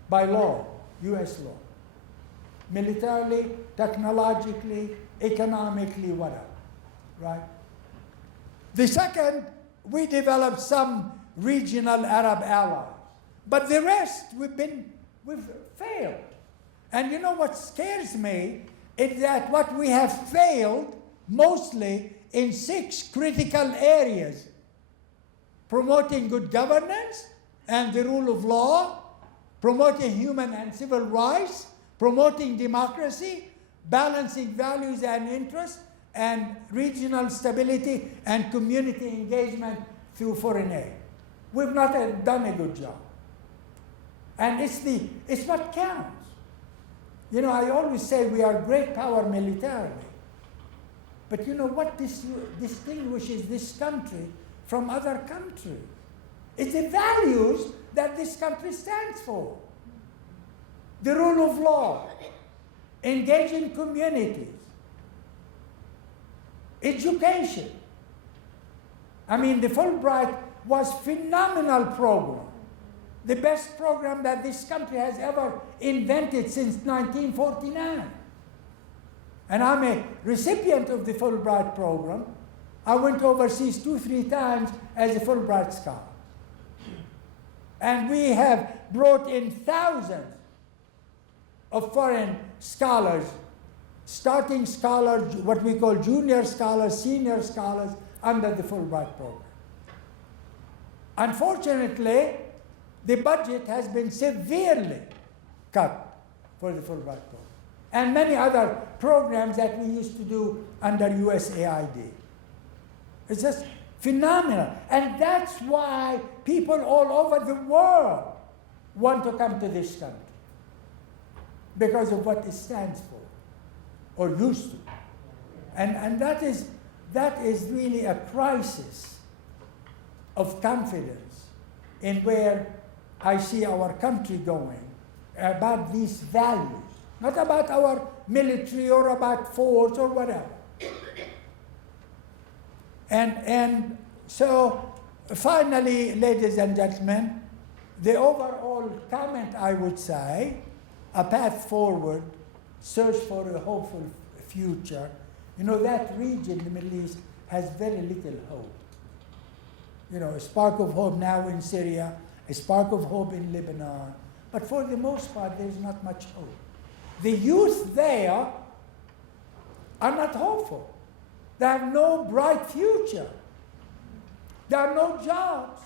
By law, US law. Militarily, technologically, economically, whatever, right? The second, we developed some regional Arab allies. But the rest, we've failed. And you know what scares me is that what we have failed mostly in 6 critical areas: promoting good governance and the rule of law, promoting human and civil rights, promoting democracy, balancing values and interests, and regional stability and community engagement through foreign aid. We've not done a good job. And it's what counts. I always say we are a great power militarily. But you know what distinguishes this country from other countries? It's the values that this country stands for. The rule of law, engaging communities, education. I mean, the Fulbright was phenomenal program. The best program that this country has ever invented since 1949. And I'm a recipient of the Fulbright program. I went overseas 2-3 times as a Fulbright scholar. And we have brought in thousands of foreign scholars, starting scholars, what we call junior scholars, senior scholars, under the Fulbright program. Unfortunately, the budget has been severely cut for the Fulbright program, and many other programs that we used to do under USAID. It's just phenomenal. And that's why people all over the world want to come to this country, because of what it stands for, or used to. And that is really a crisis of confidence in where I see our country going, about these values, not about our military or about force or whatever. And so finally, ladies and gentlemen, the overall comment, I would say, a path forward, search for a hopeful future. That region, the Middle East, has very little hope. A spark of hope now in Syria, a spark of hope in Lebanon. But for the most part, there's not much hope. The youth there are not hopeful. They have no bright future. There are no jobs.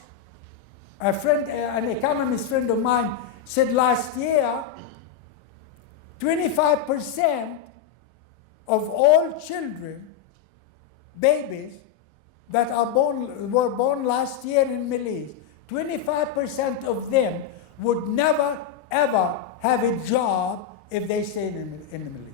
An economist friend of mine said last year, 25% of all children, babies, that were born last year in Middle East, 25% of them would never, ever have a job if they stayed in the Middle East.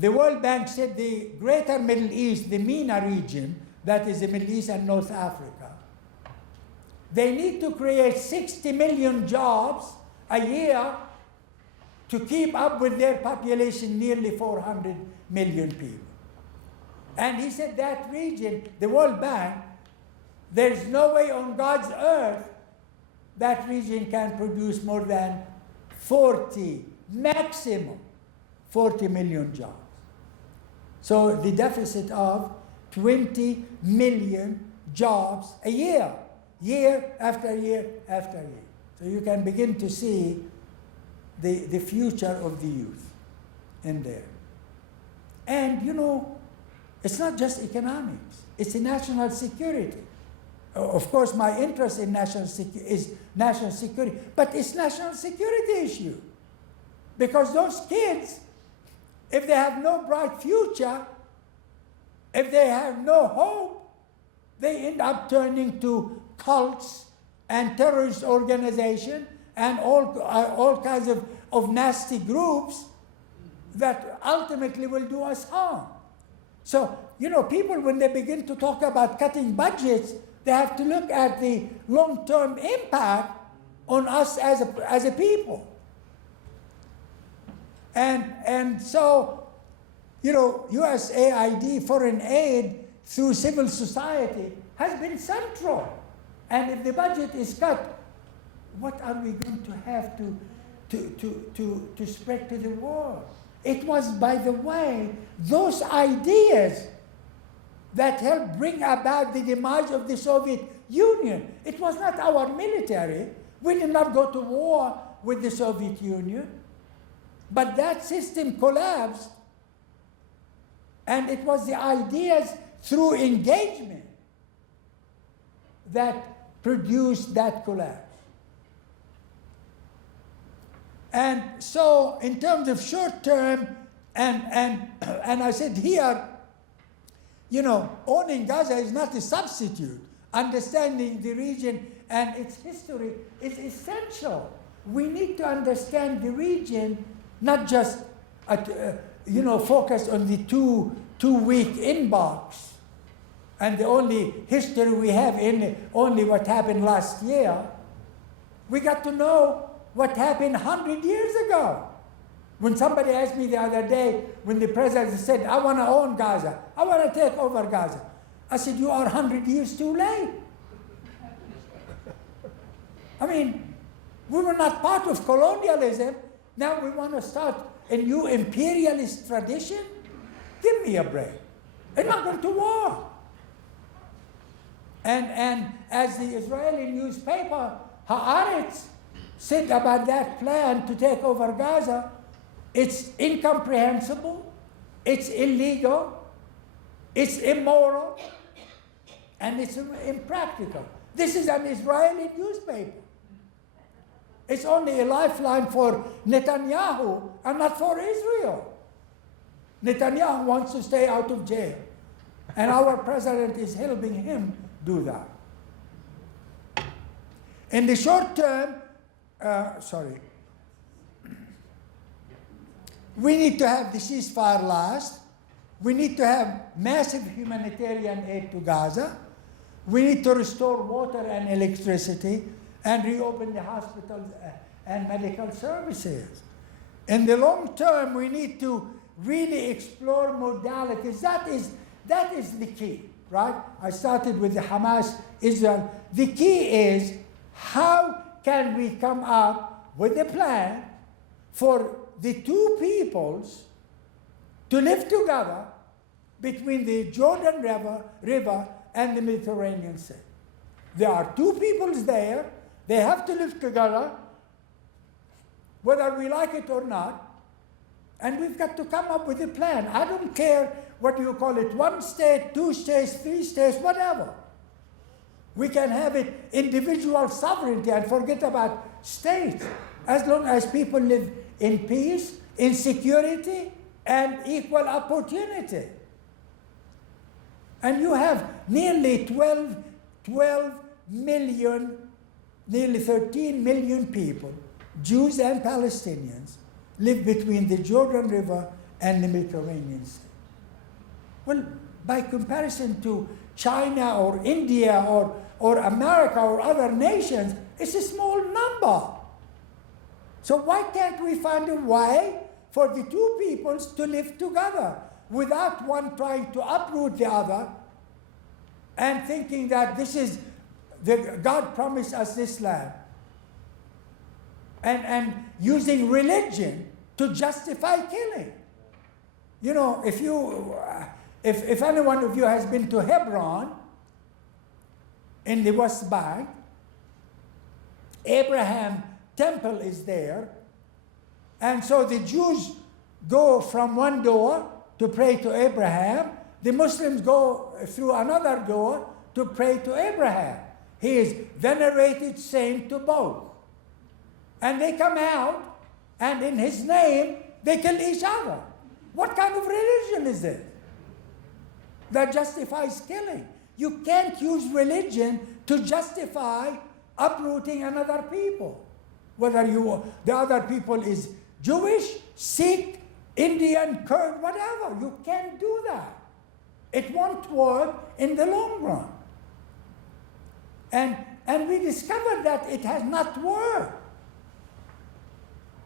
The World Bank said the greater Middle East, the MENA region, that is the Middle East and North Africa, they need to create 60 million jobs a year to keep up with their population, nearly 400 million people. And he said that region, the World Bank, there's no way on God's earth that region can produce more than 40, maximum 40 million jobs. So the deficit of 20 million jobs a year, year after year after year. So you can begin to see the future of the youth in there. And it's not just economics, it's a national security. Of course, my interest in is national security, but it's national security issue. Because those kids, if they have no bright future, if they have no hope, they end up turning to cults and terrorist organizations and all kinds of nasty groups that ultimately will do us harm. So, people, when they begin to talk about cutting budgets, they have to look at the long-term impact on us as a people. And so, USAID, foreign aid through civil society, has been central. And if the budget is cut, what are we going to have to spread to the world? It was, by the way, those ideas that helped bring about the demise of the Soviet Union. It was not our military. We did not go to war with the Soviet Union. But that system collapsed, and it was the ideas through engagement that produced that collapse. And so, in terms of short term, and I said here, owning Gaza is not a substitute. Understanding the region and its history is essential. We need to understand the region, not just focus on the two-week inbox and the only history we have in only what happened last year. We got to know what happened 100 years ago. When somebody asked me the other day, when the president said, I want to own Gaza, I want to take over Gaza, I said, you are 100 years too late. I mean, we were not part of colonialism. Now we want to start a new imperialist tradition? Give me a break. They're not going to war. And as the Israeli newspaper, Haaretz, said about that plan to take over Gaza, it's incomprehensible, it's illegal, it's immoral, and it's impractical. This is an Israeli newspaper. It's only a lifeline for Netanyahu and not for Israel. Netanyahu wants to stay out of jail, and our president is helping him do that. In the short term, we need to have the ceasefire last. We need to have massive humanitarian aid to Gaza. We need to restore water and electricity and reopen the hospitals and medical services. In the long term, we need to really explore modalities. That is the key, right? I started with the Hamas, Israel. The key is, how can we come up with a plan for the two peoples to live together between the Jordan River and the Mediterranean Sea? There are two peoples there. They have to live together, whether we like it or not. And we've got to come up with a plan. I don't care what you call it, 1 state, 2 states, 3 states, whatever. We can have it individual sovereignty and forget about states, as long as people live in peace, in security, and equal opportunity. And you have nearly 12 million, nearly 13 million people, Jews and Palestinians, live between the Jordan River and the Mediterranean Sea. Well, by comparison to China or India or America or other nations, it's a small number. So why can't we find a way for the two peoples to live together without one trying to uproot the other and thinking that this is, God promised us this land, and using religion to justify killing? If any one of you has been to Hebron in the West Bank, Abraham temple is there, and so the Jews go from one door to pray to Abraham. The Muslims go through another door to pray to Abraham. He is venerated saint to both. And they come out, and in his name, they kill each other. What kind of religion is this that justifies killing? You can't use religion to justify uprooting another people. whether the other people is Jewish, Sikh, Indian, Kurd, whatever. You can't do that. It won't work in the long run. And we discovered that it has not worked.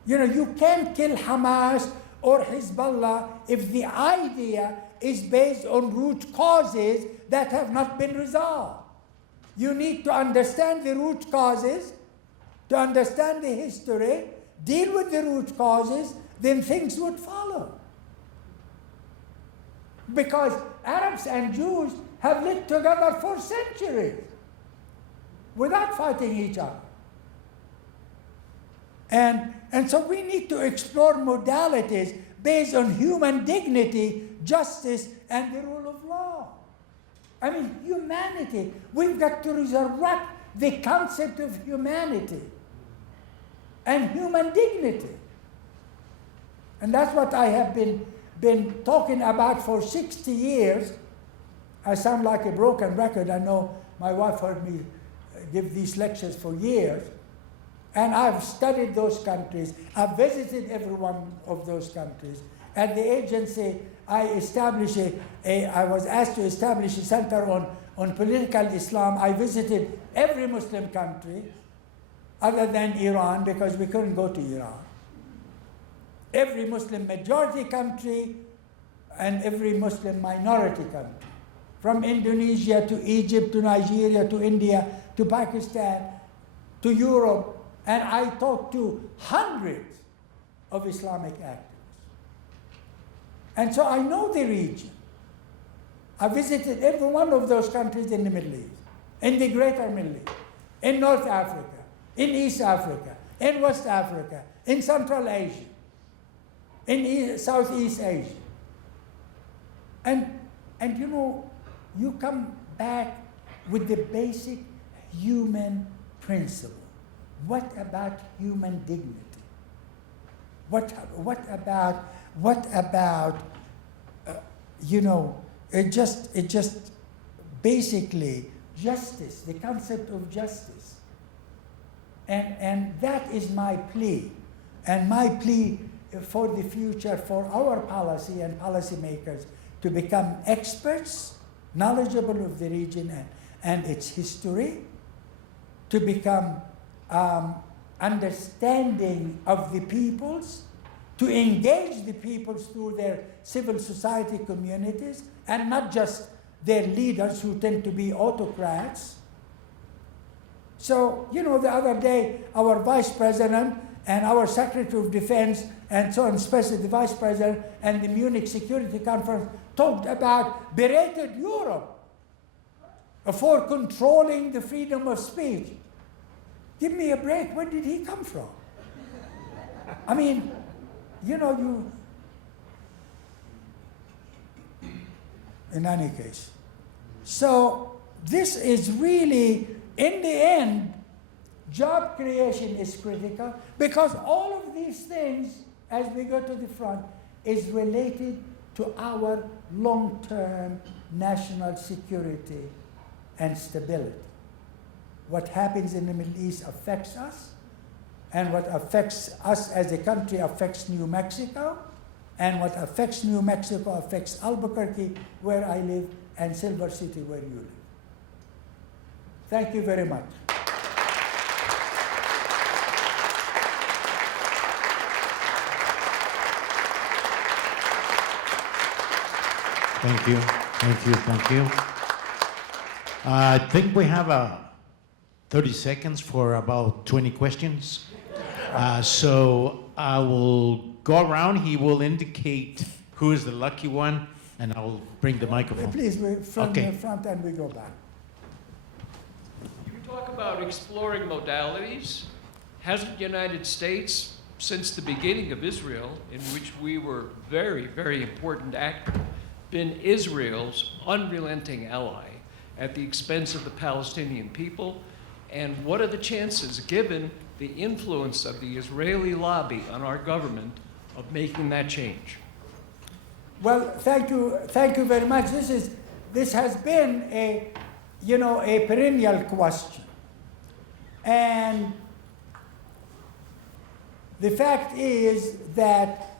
You can't kill Hamas or Hezbollah if the idea is based on root causes that have not been resolved. You need to understand the root causes, to understand the history, deal with the root causes, then things would follow. Because Arabs and Jews have lived together for centuries without fighting each other. And so we need to explore modalities based on human dignity, justice, and the rule of law. I mean, humanity. We've got to resurrect the concept of humanity and human dignity. And that's what I have been talking about for 60 years. I sound like a broken record. I know my wife heard me give these lectures for years. And I've studied those countries. I've visited every one of those countries. At the agency, I was asked to establish a center on political Islam. I visited every Muslim country other than Iran, because we couldn't go to Iran. Every Muslim majority country and every Muslim minority country. From Indonesia to Egypt to Nigeria to India to Pakistan to Europe. And I talked to hundreds of Islamic activists. And so I know the region. I visited every one of those countries in the Middle East, in the greater Middle East, in North Africa, in East Africa, in West Africa, in Central Asia, in Southeast Asia. And you come back with the basic human principle. What about human dignity? What about it just basically justice, the concept of justice. And that is my plea. And my plea for the future for our policy and policymakers to become experts, knowledgeable of the region and its history, to become understanding of the peoples, to engage the peoples through their civil society communities, and not just their leaders who tend to be autocrats. So, the other day, our vice president and our secretary of defense, and so on, especially the vice president and the Munich Security Conference, talked about berated Europe for controlling the freedom of speech. Give me a break. Where did he come from? I mean, in any case. So this is really, in the end, job creation is critical, because all of these things, as we go to the front, is related to our long-term national security and stability. What happens in the Middle East affects us, and what affects us as a country affects New Mexico, and what affects New Mexico affects Albuquerque, where I live, and Silver City, where you live. Thank you very much. Thank you, thank you, thank you. I think we have 30 seconds for about 20 questions. So I will go around. He will indicate who is the lucky one, and I will bring the microphone. Please, from the front and we go back. You talk about exploring modalities. Hasn't the United States, since the beginning of Israel, in which we were very, very important actor, been Israel's unrelenting ally at the expense of the Palestinian people? And what are the chances, given the influence of the Israeli lobby on our government, of making that change? Well, thank you very much. This has been a perennial question, and The fact is that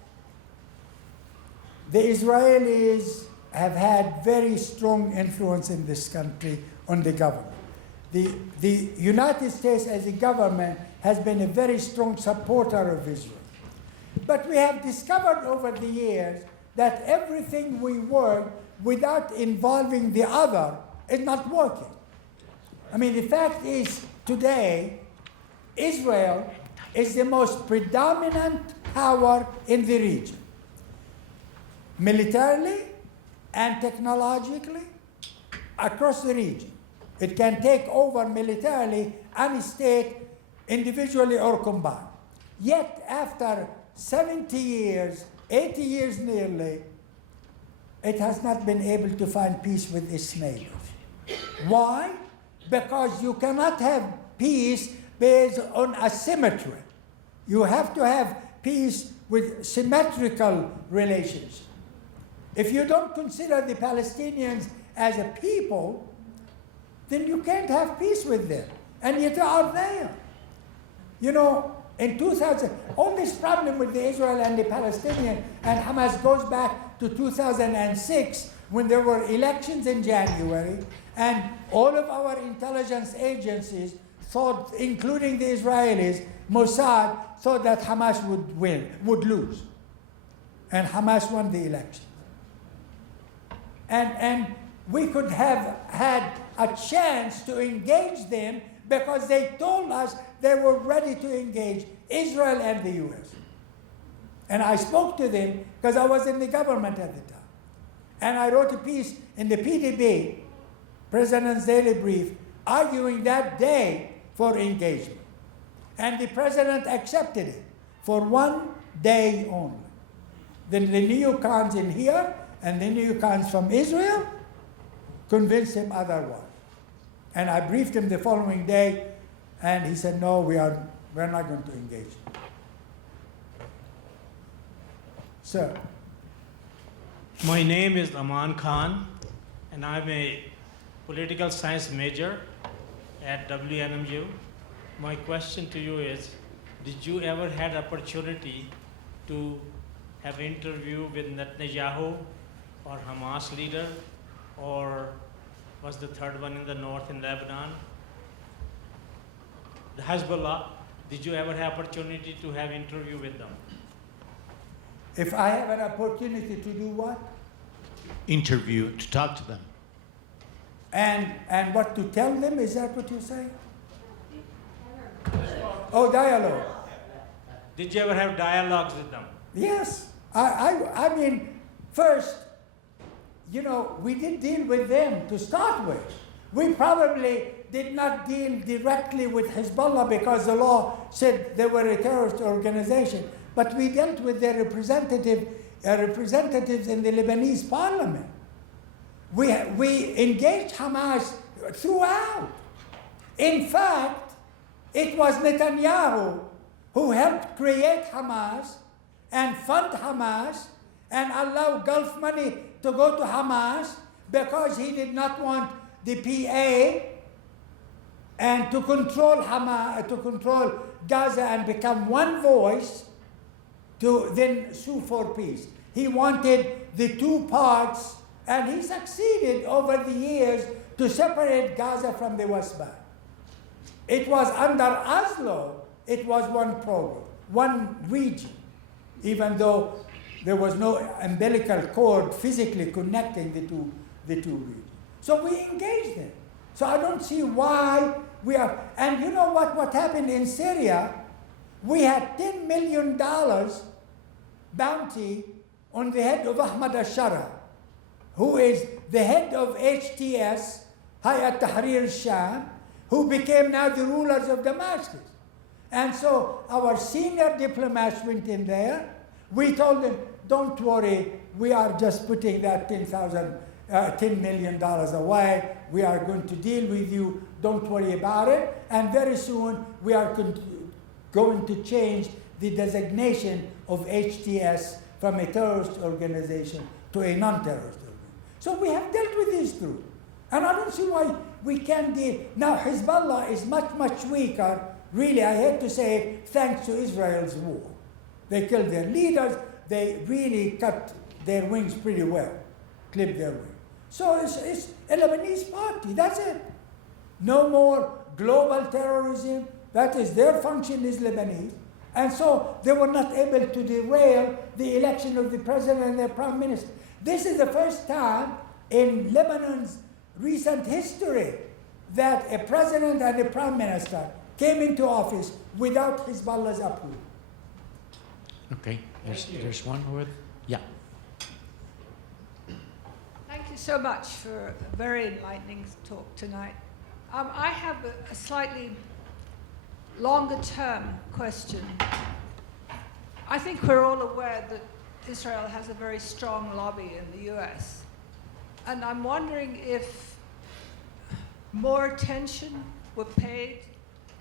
the Israelis have had very strong influence in this country on the government. The United States as a government has been a very strong supporter of Israel. But we have discovered over the years that everything we work without involving the other is not working. I mean, the fact is today, Israel is the most predominant power in the region, militarily and technologically across the region. It can take over militarily any state individually or combined. Yet after 70 years, 80 years nearly, it has not been able to find peace with its neighbors. Why? Because you cannot have peace based on asymmetry. You have to have peace with symmetrical relations. If you don't consider the Palestinians as a people, then you can't have peace with them. And yet they are there. You know, in 2000, all this problem with the Israel and the Palestinian and Hamas goes back to 2006 when there were elections in January, and all of our intelligence agencies thought, including the Israelis, Mossad, thought that Hamas would lose. And Hamas won the election. And we could have had a chance to engage them because they told us they were ready to engage Israel and the US. And I spoke to them because I was in the government at the time. And I wrote a piece in the PDB, President's Daily Brief, arguing that day for engagement. And the president accepted it for 1 day only. Then the neocons in here and the neocons from Israel convinced him otherwise. And I briefed him the following day, and he said, no, we're not going to engage. Sir. My name is Aman Khan, and I'm a political science major at WNMU. My question to you is, did you ever had opportunity to have interview with Netanyahu or Hamas leader, or was the third one in the north in Lebanon? The Hezbollah, did you ever have opportunity to have interview with them? If I have an opportunity to do what? Interview, to talk to them. And what to tell them, is that what you're saying? Oh, dialogue. Did you ever have dialogues with them? Yes. I mean, first, you know, we did deal with them to start with. We probably did not deal directly with Hezbollah because the law said they were a terrorist organization. But we dealt with their representatives in the Lebanese parliament. We engaged Hamas throughout. In fact, it was Netanyahu who helped create Hamas and fund Hamas and allow Gulf money to go to Hamas because he did not want the PA and to control Hamas, to control Gaza and become one voice to then sue for peace. He wanted the two parts, and he succeeded over the years to separate Gaza from the West Bank. It was under Oslo, it was one program, one region, even though there was no umbilical cord physically connecting the two regions. So we engaged them. So I don't see why we are, and you know what happened in Syria? We had $10 million bounty on the head of Ahmad al-Shara, who is the head of HTS, Hayat Tahrir al-Sham, who became now the rulers of Damascus. And so our senior diplomats went in there. We told them, don't worry, we are just putting that $10 million away. We are going to deal with you. Don't worry about it. And very soon, we are going to change the designation of HTS from a terrorist organization to a non-terrorist organization. So we have dealt with these groups. And I don't see why we can't deal. Now, Hezbollah is much, much weaker really, I hate to say it, thanks to Israel's war. They killed their leaders, they really cut their wings pretty well, clipped their wings. So it's a Lebanese party, that's it. No more global terrorism, that is their function is Lebanese. And so they were not able to derail the election of the president and the prime minister. This is the first time in Lebanon's recent history that a president and a prime minister came into office without Hezbollah's approval. Okay, there's one word. Yeah. Thank you so much for a very enlightening talk tonight. I have a slightly longer-term question. I think we're all aware that Israel has a very strong lobby in the US. And I'm wondering if more attention were paid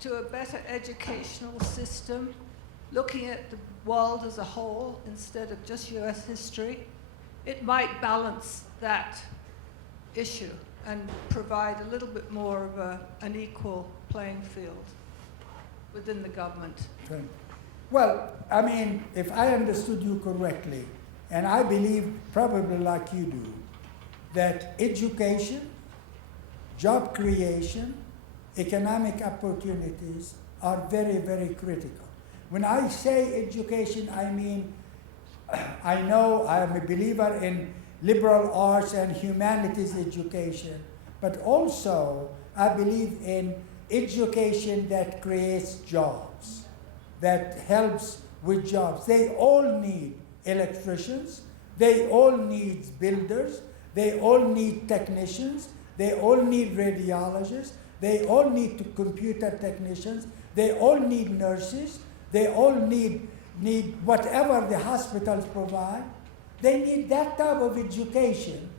to a better educational system, looking at the world as a whole instead of just US history. It might balance that issue and provide a little bit more of an equal playing field within the government. Well, I mean, if I understood you correctly, and I believe probably like you do, that education, job creation, economic opportunities are very, very critical. When I say education, I mean, I know I am a believer in liberal arts and humanities education, but also I believe in education that creates jobs, that helps with jobs. They all need electricians, they all need builders, they all need technicians, they all need radiologists, they all need computer technicians, they all need nurses, they all need whatever the hospitals provide. They need that type of education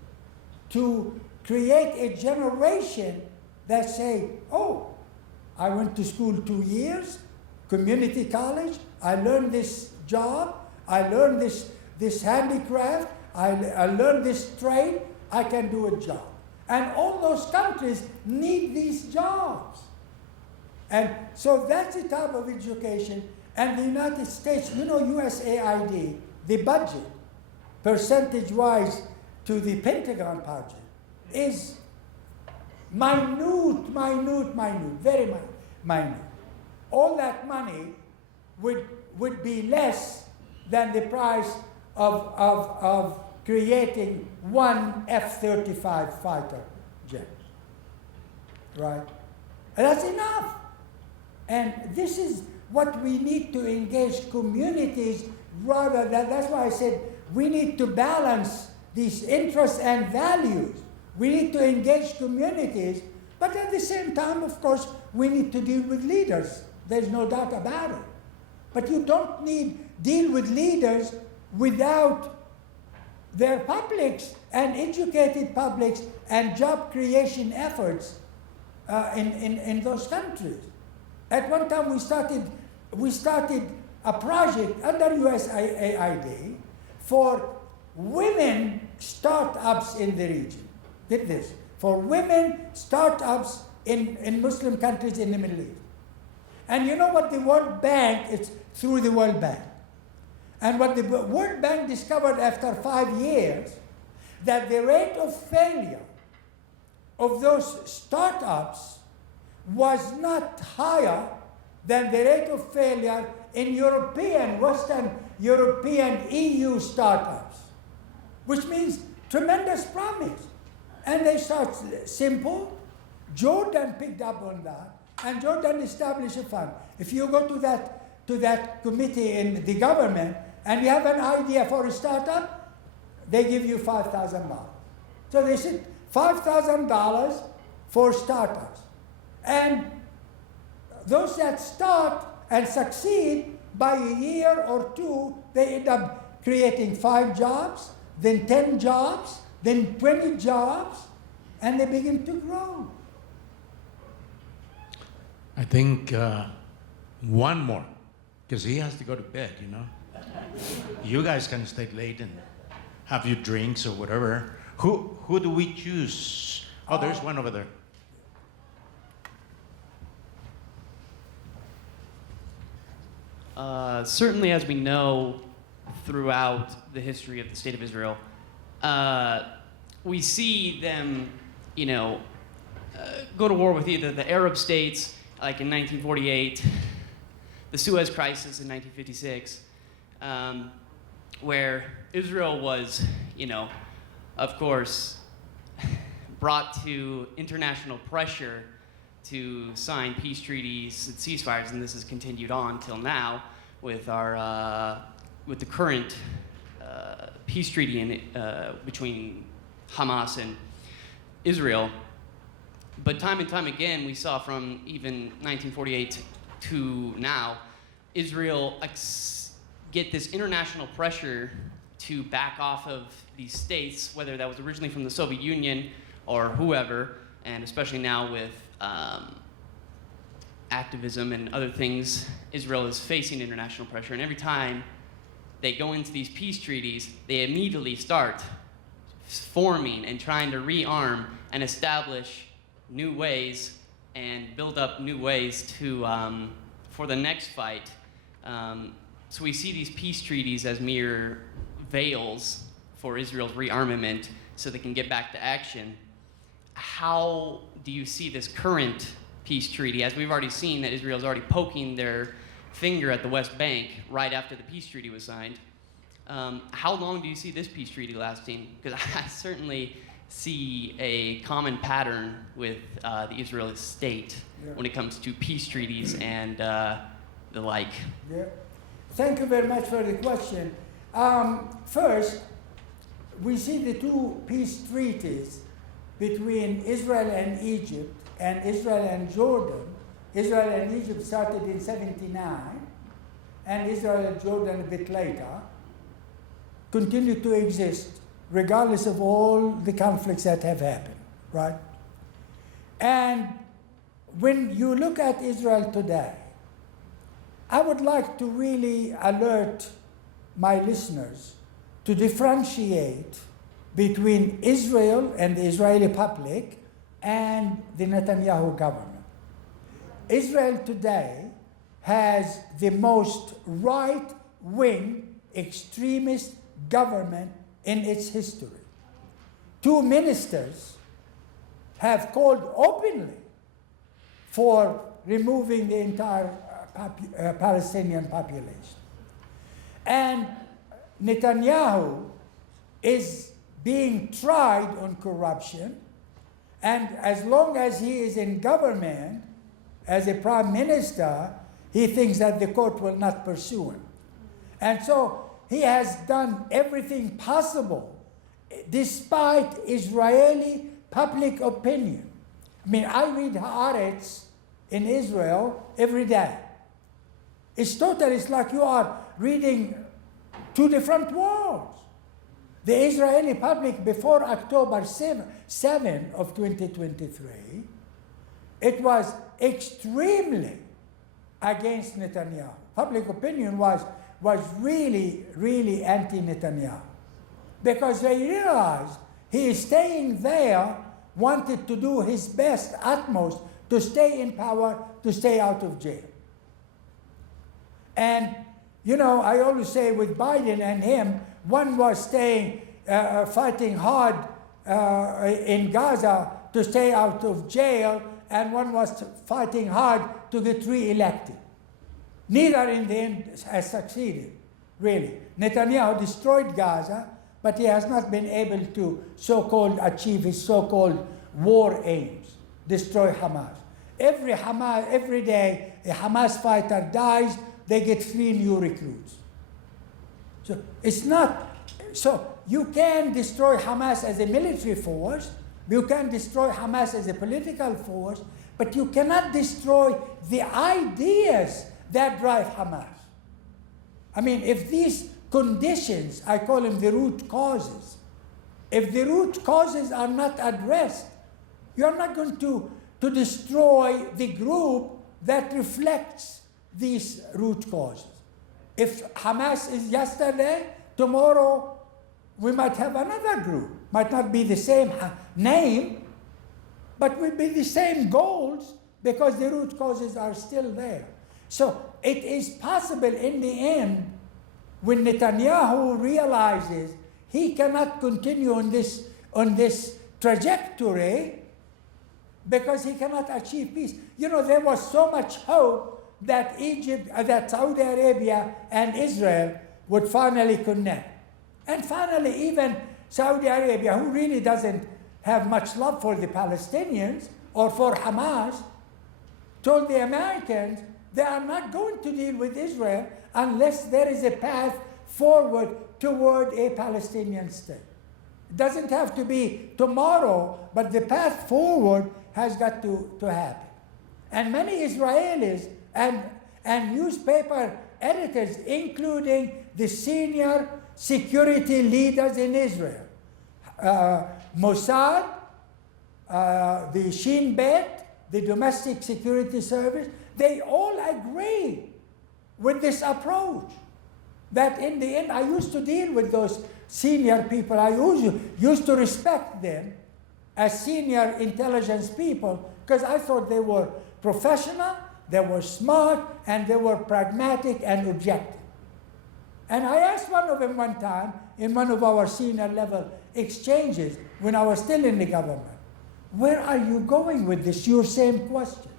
to create a generation that say, oh, I went to school 2 years, community college, I learned this job, I learned this handicraft, I learned this trade, I can do a job. And all those countries need these jobs. And so that's the type of education. And the United States, you know, USAID, the budget, percentage-wise to the Pentagon budget, is minute, very minute. All that money would be less than the price of creating one F-35 fighter jet, right? And that's enough. And this is what we need to engage communities rather than, that's why I said we need to balance these interests and values. We need to engage communities, but at the same time, of course, we need to deal with leaders. There's no doubt about it. But you don't deal with leaders without their publics and educated publics and job creation efforts in those countries. At one time, we started a project under USAID for women startups in the region. Get this, for women startups in Muslim countries in the Middle East. And you know what the World Bank, it's through the World Bank. And what the World Bank discovered after 5 years, that the rate of failure of those startups was not higher than the rate of failure in European, Western European EU startups, which means tremendous promise. And they start simple. Jordan picked up on that, and Jordan established a fund. If you go to that committee in the government and you have an idea for a startup, they give you $5,000. So they said $5,000 for startups. And those that start and succeed, by a year or two, they end up creating 5 jobs, then 10 jobs, then 20 jobs, and they begin to grow. I think one more, because he has to go to bed, you know. You guys can stay late and have your drinks or whatever. Who do we choose? Oh, there's one over there. certainly as we know throughout the history of the State of Israel, we see them, go to war with either the Arab states, like in 1948, the Suez Crisis in 1956, where Israel was, of course, brought to international pressure to sign peace treaties and ceasefires, and this has continued on till now with our with the current peace treaty between Hamas and Israel. But time and time again, we saw from even 1948 to now, Israel get this international pressure to back off of these states, whether that was originally from the Soviet Union or whoever, and especially now with activism and other things, Israel is facing international pressure. And every time they go into these peace treaties, they immediately start forming and trying to rearm and establish new ways and build up new ways to for the next fight. So we see these peace treaties as mere veils for Israel's rearmament so they can get back to action. How do you see this current peace treaty, as we've already seen that Israel's already poking their finger at the West Bank right after the peace treaty was signed? How long do you see this peace treaty lasting? Because I certainly see a common pattern with the Israeli state when it comes to peace treaties and the like. Yeah. Thank you very much for the question. First, we see the two peace treaties between Israel and Egypt and Israel and Jordan. Israel and Egypt started in 79, and Israel and Jordan a bit later, continue to exist regardless of all the conflicts that have happened, right? And when you look at Israel today, I would like to really alert my listeners to differentiate between Israel and the Israeli public and the Netanyahu government. Israel today has the most right-wing extremist government in its history. Two ministers have called openly for removing the entire Palestinian population. And Netanyahu is being tried on corruption, and as long as he is in government as a prime minister, he thinks that the court will not pursue him. And so he has done everything possible despite Israeli public opinion. I mean, I read Haaretz in Israel every day. It's like you are reading two different worlds. The Israeli public before October 7 of 2023, it was extremely against Netanyahu. Public opinion was really, really anti-Netanyahu, because they realized he is staying there, wanted to do his best, utmost, to stay in power, to stay out of jail. And, I always say with Biden and him, one was fighting hard in Gaza to stay out of jail, and one was fighting hard to get re-elected. Neither in the end has succeeded, really. Netanyahu destroyed Gaza, but he has not been able to so-called achieve his so-called war aims, destroy Hamas. Every day a Hamas fighter dies, they get 3 new recruits. So it's not, so you can destroy Hamas as a military force, you can destroy Hamas as a political force, but you cannot destroy the ideas that drive Hamas. I mean, if these conditions, I call them the root causes, if the root causes are not addressed, you're not going to destroy the group that reflects these root causes. If Hamas is yesterday, tomorrow we might have another group. Might not be the same name, but will be the same goals, because the root causes are still there. So it is possible in the end, when Netanyahu realizes he cannot continue on this trajectory because he cannot achieve peace. You know, there was so much hope that that Saudi Arabia and Israel would finally connect. And finally, even Saudi Arabia, who really doesn't have much love for the Palestinians or for Hamas, told the Americans they are not going to deal with Israel unless there is a path forward toward a Palestinian state. It doesn't have to be tomorrow, but the path forward has got to happen. And many Israelis and newspaper editors, including the senior security leaders in Israel, Mossad, the Shin Bet, the domestic security service, they all agree with this approach. That in the end, I used to deal with those senior people. I used to respect them as senior intelligence people because I thought they were professional, they were smart, and they were pragmatic and objective. And I asked one of them one time in one of our senior level exchanges when I was still in the government, where are you going with this? Your same question.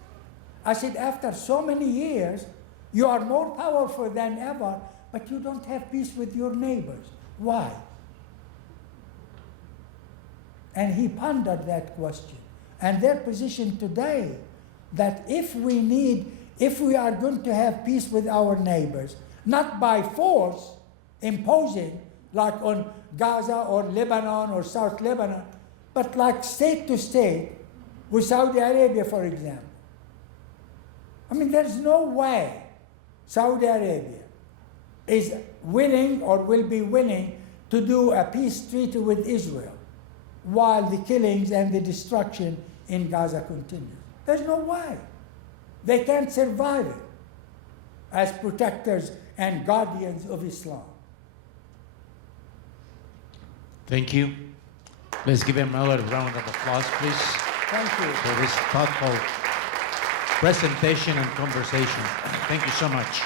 I said, after so many years, you are more powerful than ever, but you don't have peace with your neighbors. Why? And he pondered that question. And their position today, that if we are going to have peace with our neighbors, not by force, imposing, like on Gaza or Lebanon or South Lebanon, but like state to state, with Saudi Arabia, for example. I mean, there's no way Saudi Arabia is willing or will be willing to do a peace treaty with Israel while the killings and the destruction in Gaza continues. There's no way. They can't survive it as protectors and guardians of Islam. Thank you. Let's give him another round of applause, please, Thank you. for this thoughtful presentation and conversation. Thank you so much.